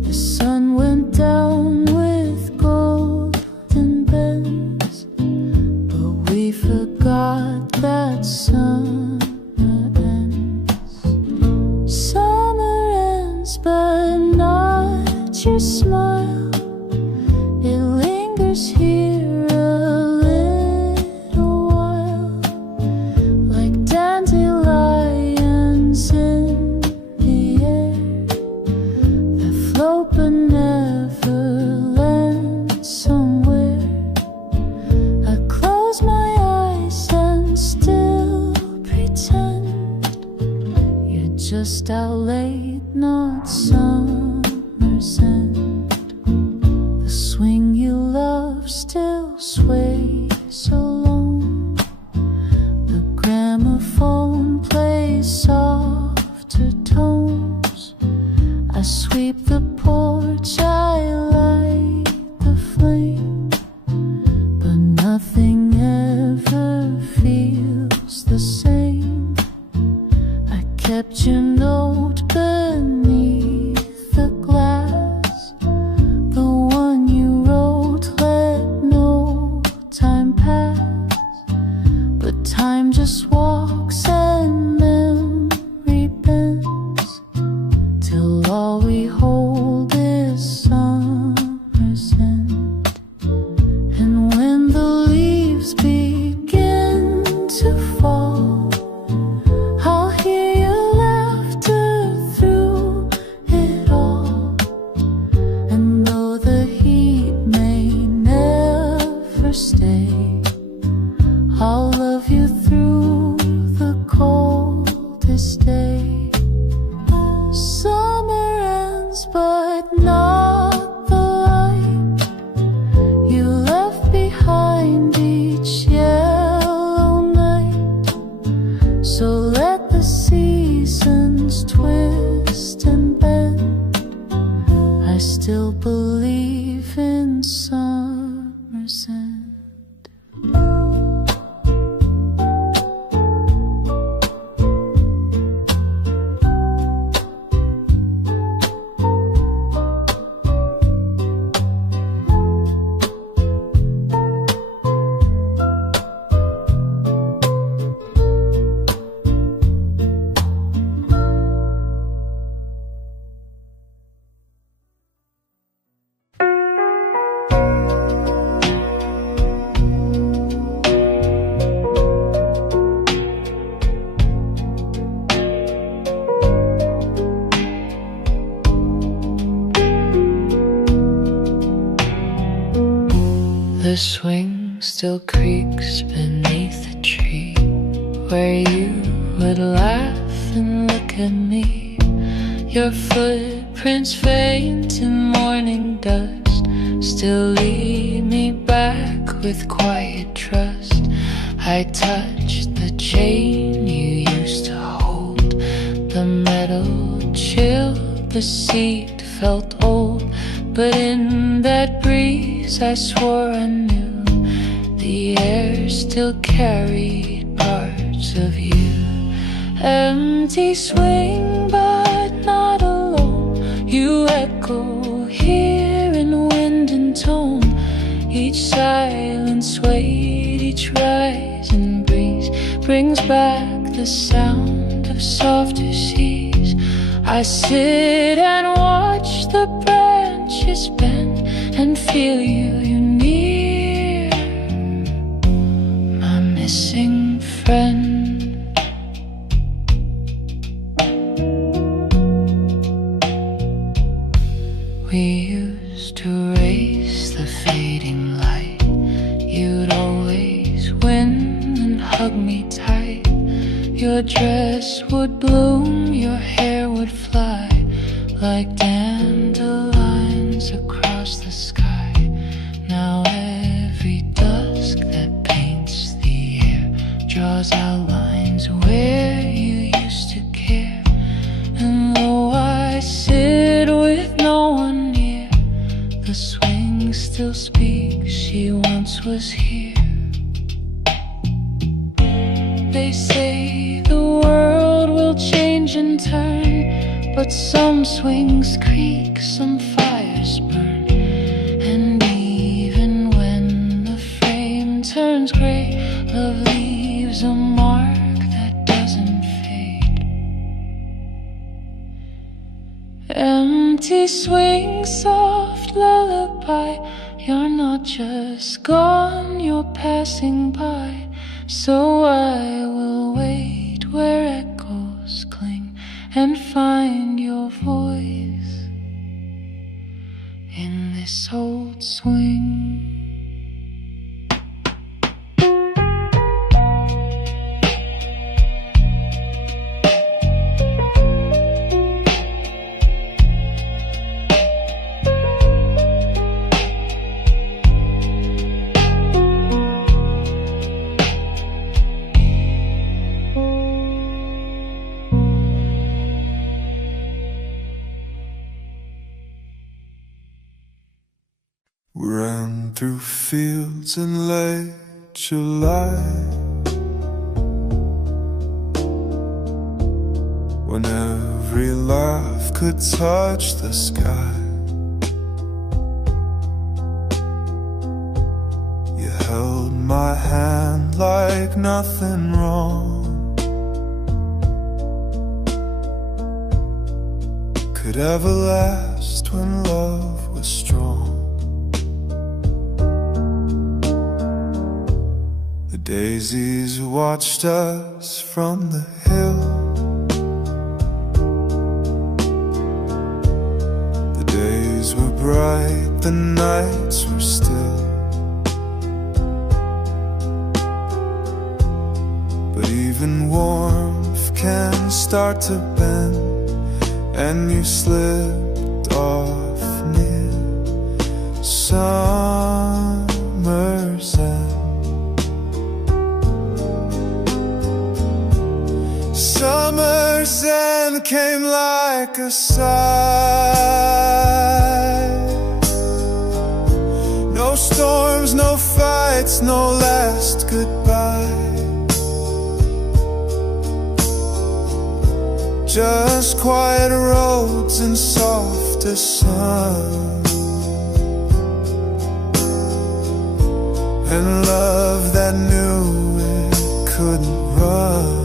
The sun went down with golden bends, but we forgot that summer ends. Summer ends, but not your smile. It lingers here a little while, like dandelions in the air that float but never land somewhere. I close my eyes and still pretend you're just out late, not summer's end. The swing you love still sways alone. The gramophone plays softer tones. I sweep the porch, I light the flame, but nothing ever feels the same. I kept your note beneath the glass, the one you wrote, let no time pass. But time just walks and memory bends, till all we hold is summer's end. And when the leaves begin to fall, I'll hear your laughter through it all. And though the heat may never stay, I'll love you through the coldest day. Summer ends, but not the light you left behind each yellow night. So let the seasons twist and bend. I still believe in summer's end. The swing still creaks beneath the tree where you would laugh and look at me. Your footprints faint in morning dust still lead me back with quiet trust. I touched the chain you used to hold, the metal chill, the seat felt old. but in that breeze I swore I knew the air still carried parts of you. Empty swing, but not alone. You echo here in wind and tone. Each silent sway, each rising breeze brings back the sound of softer seas. I sit and watch the branches bend and feel you near, my missing friend. We used to race the fading light. You'd always win and hug me tight. Your dress would bloom, your hair would fly like dandelions across the sky. Now every dusk that paints the air draws outlines where you used to care. And though I sit with no one near, the swing still speaks, she once was here. They say the world will change and turn, but some swings creak, some fires burn. And even when the frame turns gray, love leaves a mark that doesn't fade. Empty swing, soft lullaby, you're not just gone, you're passing by. So I will wait where echoes cling and find your voice in this old swing. We ran through fields in late July, when every laugh could touch the sky. You held my hand like nothing wrong could ever last when love was strong. The daisies watched us from the hill. The days were bright, the nights were still. But even warmth can start to bend, and you slipped off near summer's end. Summer's end came like a sigh. No storms, no fights, no last goodbye. Just quiet roads and softer sun, and love that knew it couldn't run.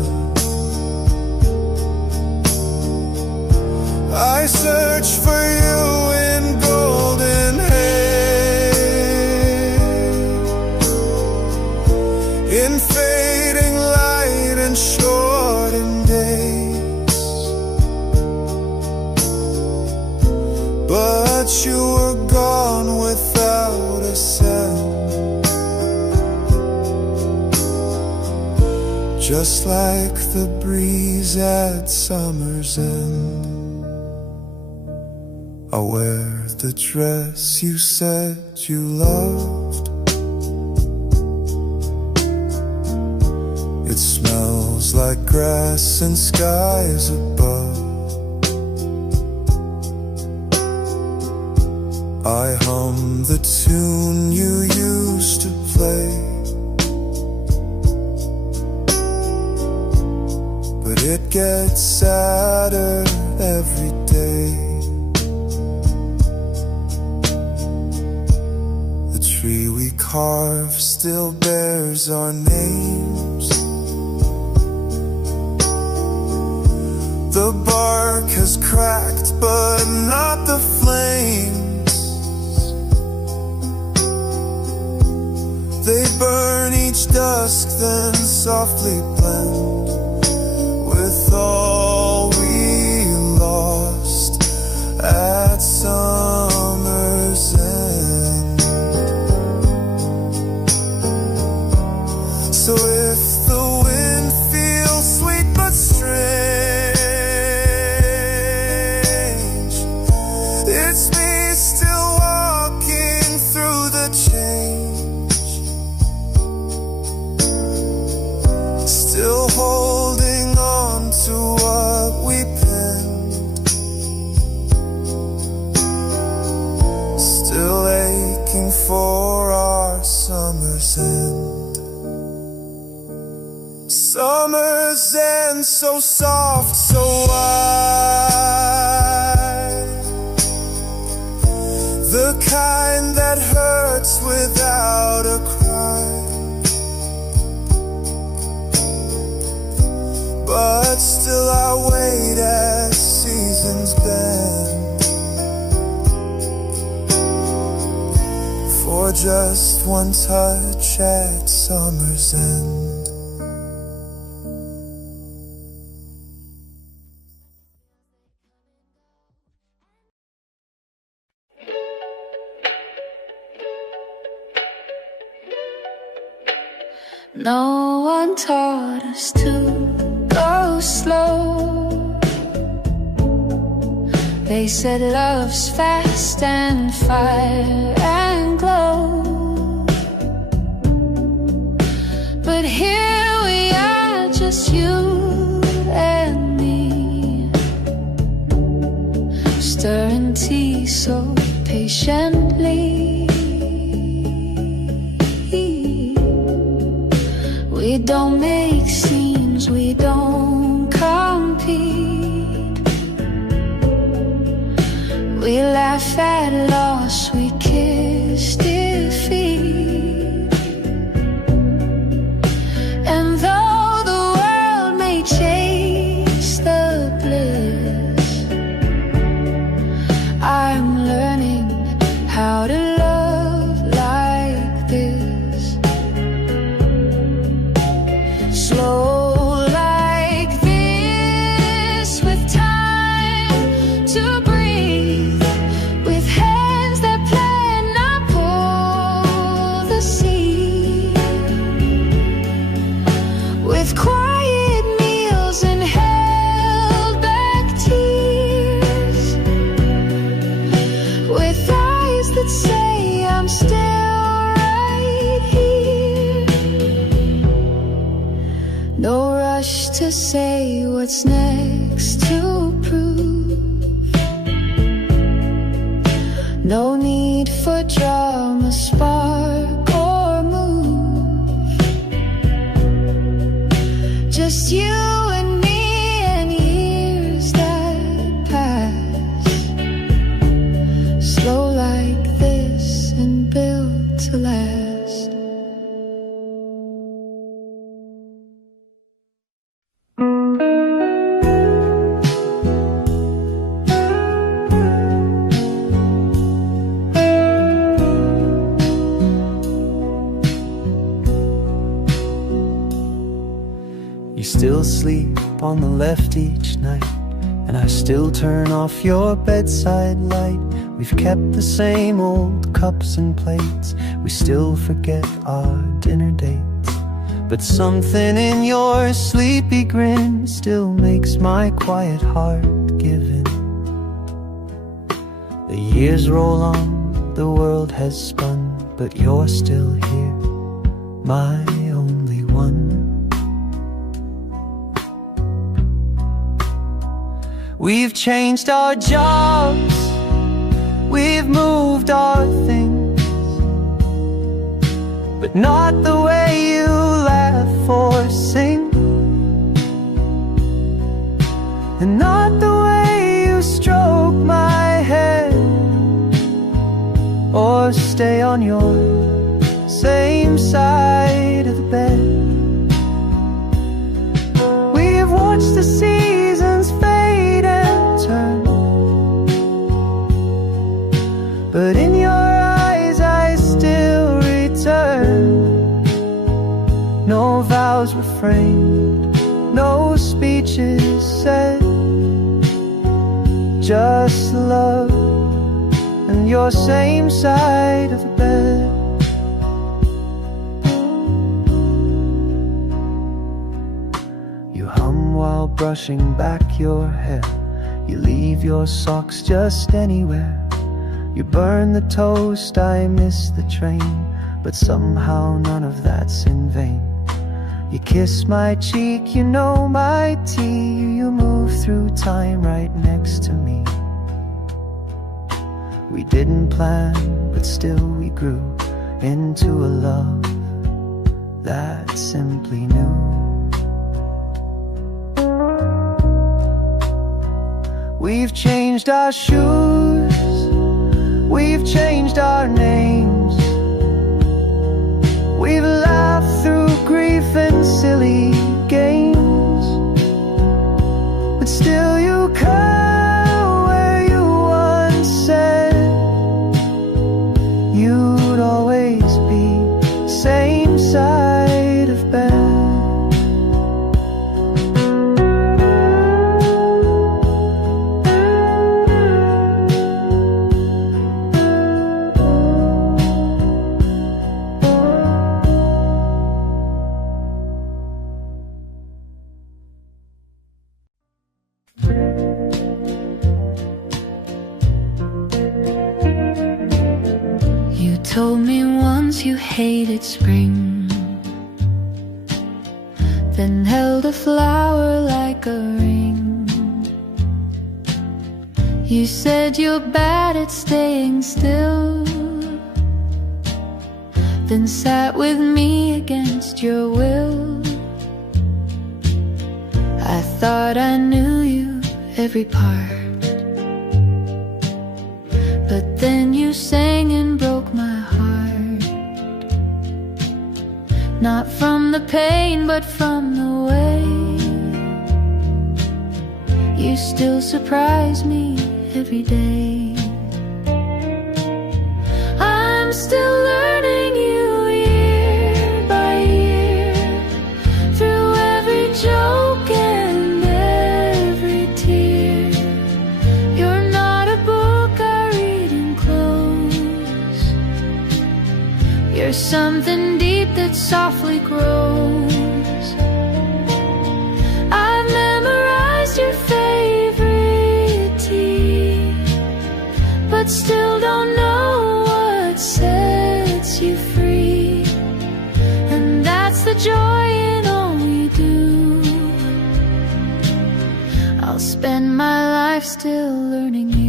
I search for you in golden haze, in fading light and shortened days. But you were gone without a sound, just like the breeze at summer's end. I wear the dress you said you loved. It smells like grass and skies above. I hum the tune you used to play, but it gets sadder every day. The tree we carved still bears our names. The bark has cracked, but not the flames. They burn each dusk, then softly blend with all we lost at summer's end. So if the wind feels sweet but strange, it's me still walking through the change, still holding on to what we penned, still aching for our summer's end. Summer's end, so soft, so wide, the kind that hurts without a cry. But still I wait as seasons bend for just one touch at summer's end. No one taught us to go slow. They said love's fast and fire and glow. But here we are, just you and me, stirring tea so patiently. We don't make scenes, we don't compete. We laugh at loss, we kiss defeat. And though the world may chase the bliss, I'm learning how to love like this. Slow like this, with time to breathe, with hands that plan, not pull the seed, with quiet meals and held back tears, with eyes that say I'm still right here. No rush to say what's next to prove. No need for drama, spark or move. Just you and me and years that pass. Slow like this and built to last. You still sleep on the left each night, and I still turn off your bedside light. We've kept the same old cups and plates, we still forget our dinner dates. But something in your sleepy grin still makes my quiet heart give in. The years roll on, the world has spun, but you're still here, my only one. We've changed our jobs, we've moved start things, but not the way you laugh or sing, and not the way you stroke my head, or stay on your same side of the bed. We've watched the seasons fade and turn, but in your eyes I still return. No vows were framed, no speeches said, just love and your same side of the bed. You hum while brushing back your hair, you leave your socks just anywhere. You burn the toast, I miss the train, but somehow none of that's in vain. You kiss my cheek, you know my tea, you move through time right next to me. We didn't plan, but still we grew into a love that simply knew. We've changed our shoes, we've changed our names, we've laughed through grief and silly games, but still you come where you once said you'd always be same side of bed. Told me once you hated spring, then held a flower like a ring. You said you're bad at staying still, then sat with me against your will. I thought I knew you every part, but then you sang and broke my heart. Not from the pain, but from the way you still surprise me every day. I'm still learning you year by year, through every joke and every tear. You're not a book I read and close, you're something deep that softly grows. I've memorized your favorite tea, but still don't know what sets you free. And that's the joy in all we do. I'll spend my life still learning you.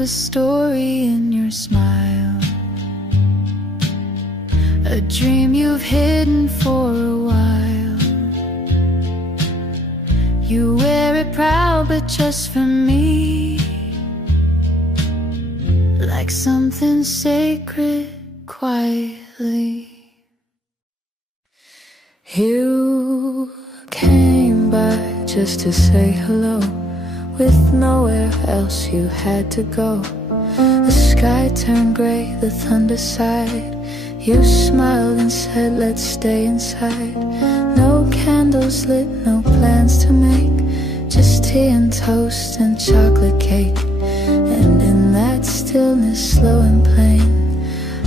A story in your smile, a dream you've hidden for a while. You wear it proud, but just for me, like something sacred quietly. You came by just to say hello, with nowhere else you had to go. The sky turned grey, the thunder sighed. You smiled and said, let's stay inside. No candles lit, no plans to make, just tea and toast and chocolate cake. And in that stillness, slow and plain,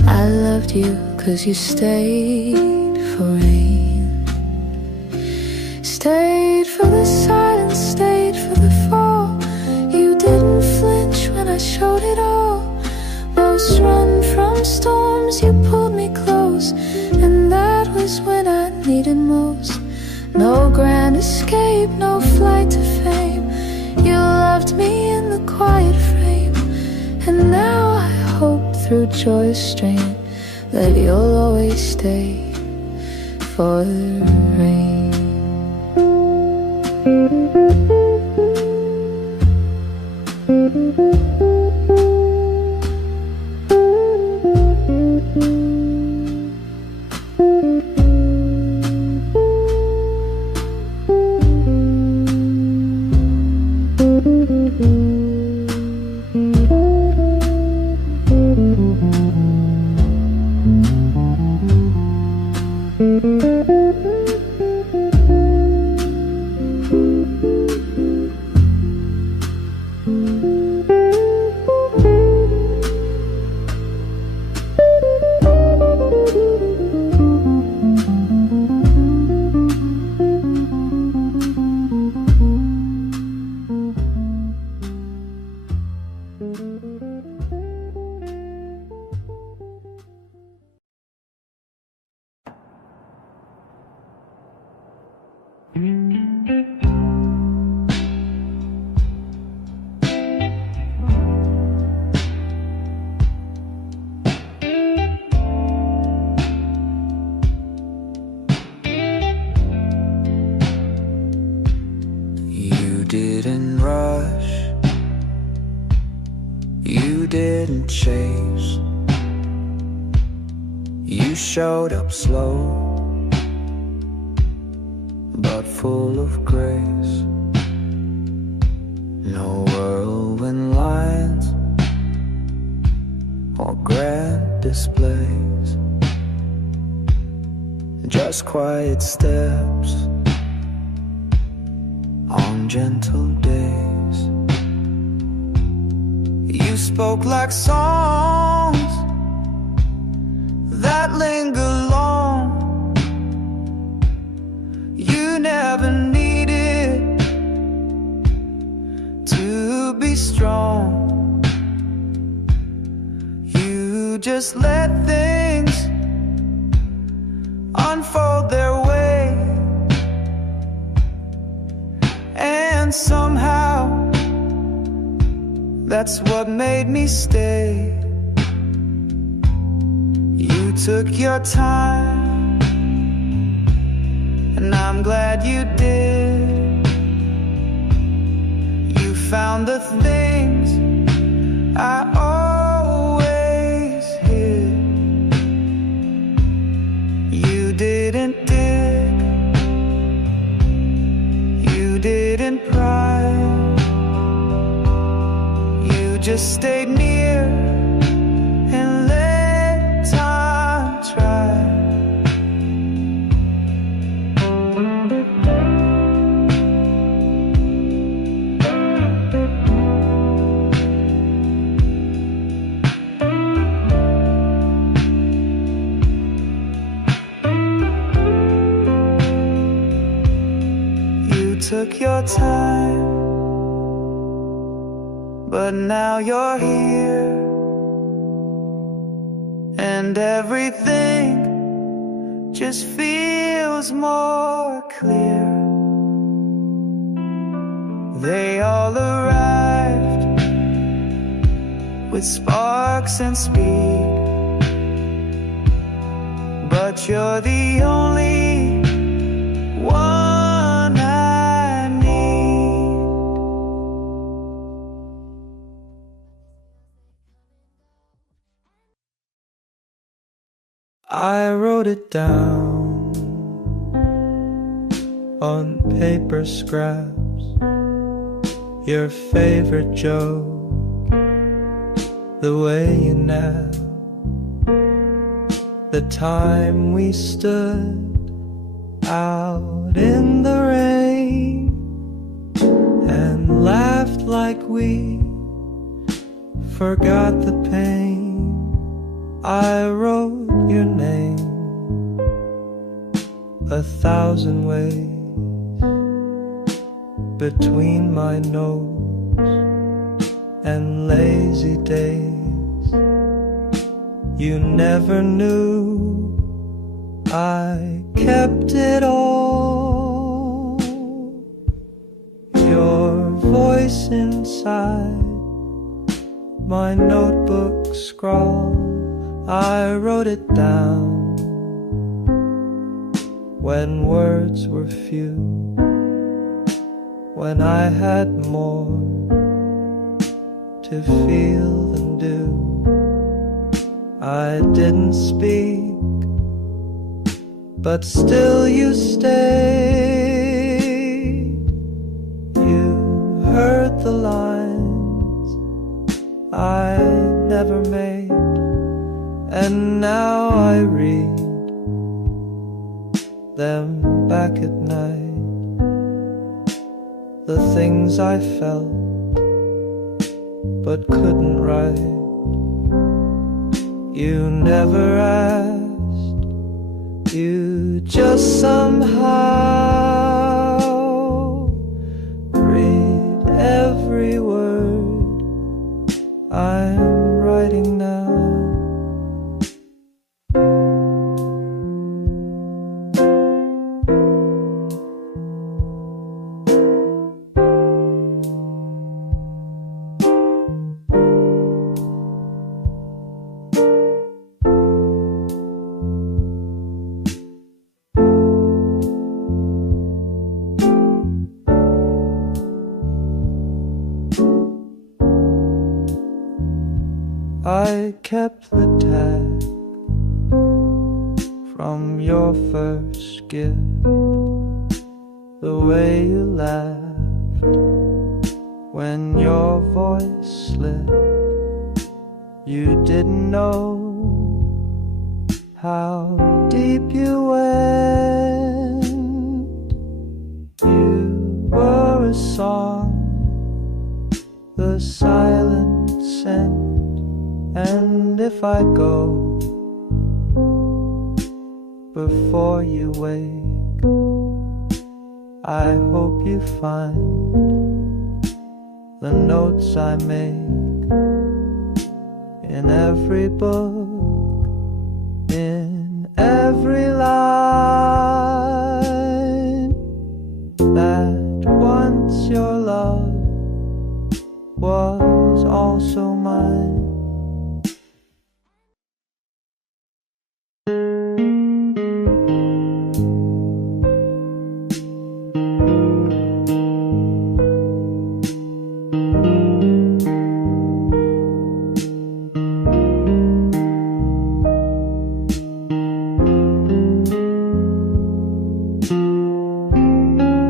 I loved you 'cause you stayed for rain, stayed for the silence, stayed for the fall. You didn't flinch when I showed it all. Most run from storms, you pulled me close, and that was when I needed most. No grand escape, no flight to fame. You loved me in the quiet frame, and now I hope through joyous strain that you'll always stay for the rain. Didn't rush, you didn't chase. You showed up slow, but full of grace. No whirlwind lines or grand displays, just quiet steps on gentle days. You spoke like songs that linger long. You never needed to be strong. You just let things unfold their way, and somehow that's what made me stay. You took your time, and I'm glad you did. You found the things I always hid. You didn't dig, you didn't pry, you just stayed near and let time try. You took your time, but now you're here, and everything just feels more clear. They all arrived with sparks and speed, but you're the only one I need. I wrote it down on paper scraps, your favorite joke, the way you nap, the time we stood out in the rain and laughed like we forgot the pain I wrote your name 1,000 ways between my nose and lazy days. You never knew I kept it all. Your voice inside my notebook scrawl, I wrote it down when words were few, when I had more to feel than do. I didn't speak, but still you stayed. You heard the lines I never made, and now I read them back at night. The things I felt but couldn't write. You never asked, you just somehow read every word I'm writing now. I kept the tag from your first gift, the way you laughed when your voice slipped. You didn't know how deep you went. You were a song, the silent scent. And if I go before you wake, I hope you find the notes I make in every book, in every line, that once your love was also mine.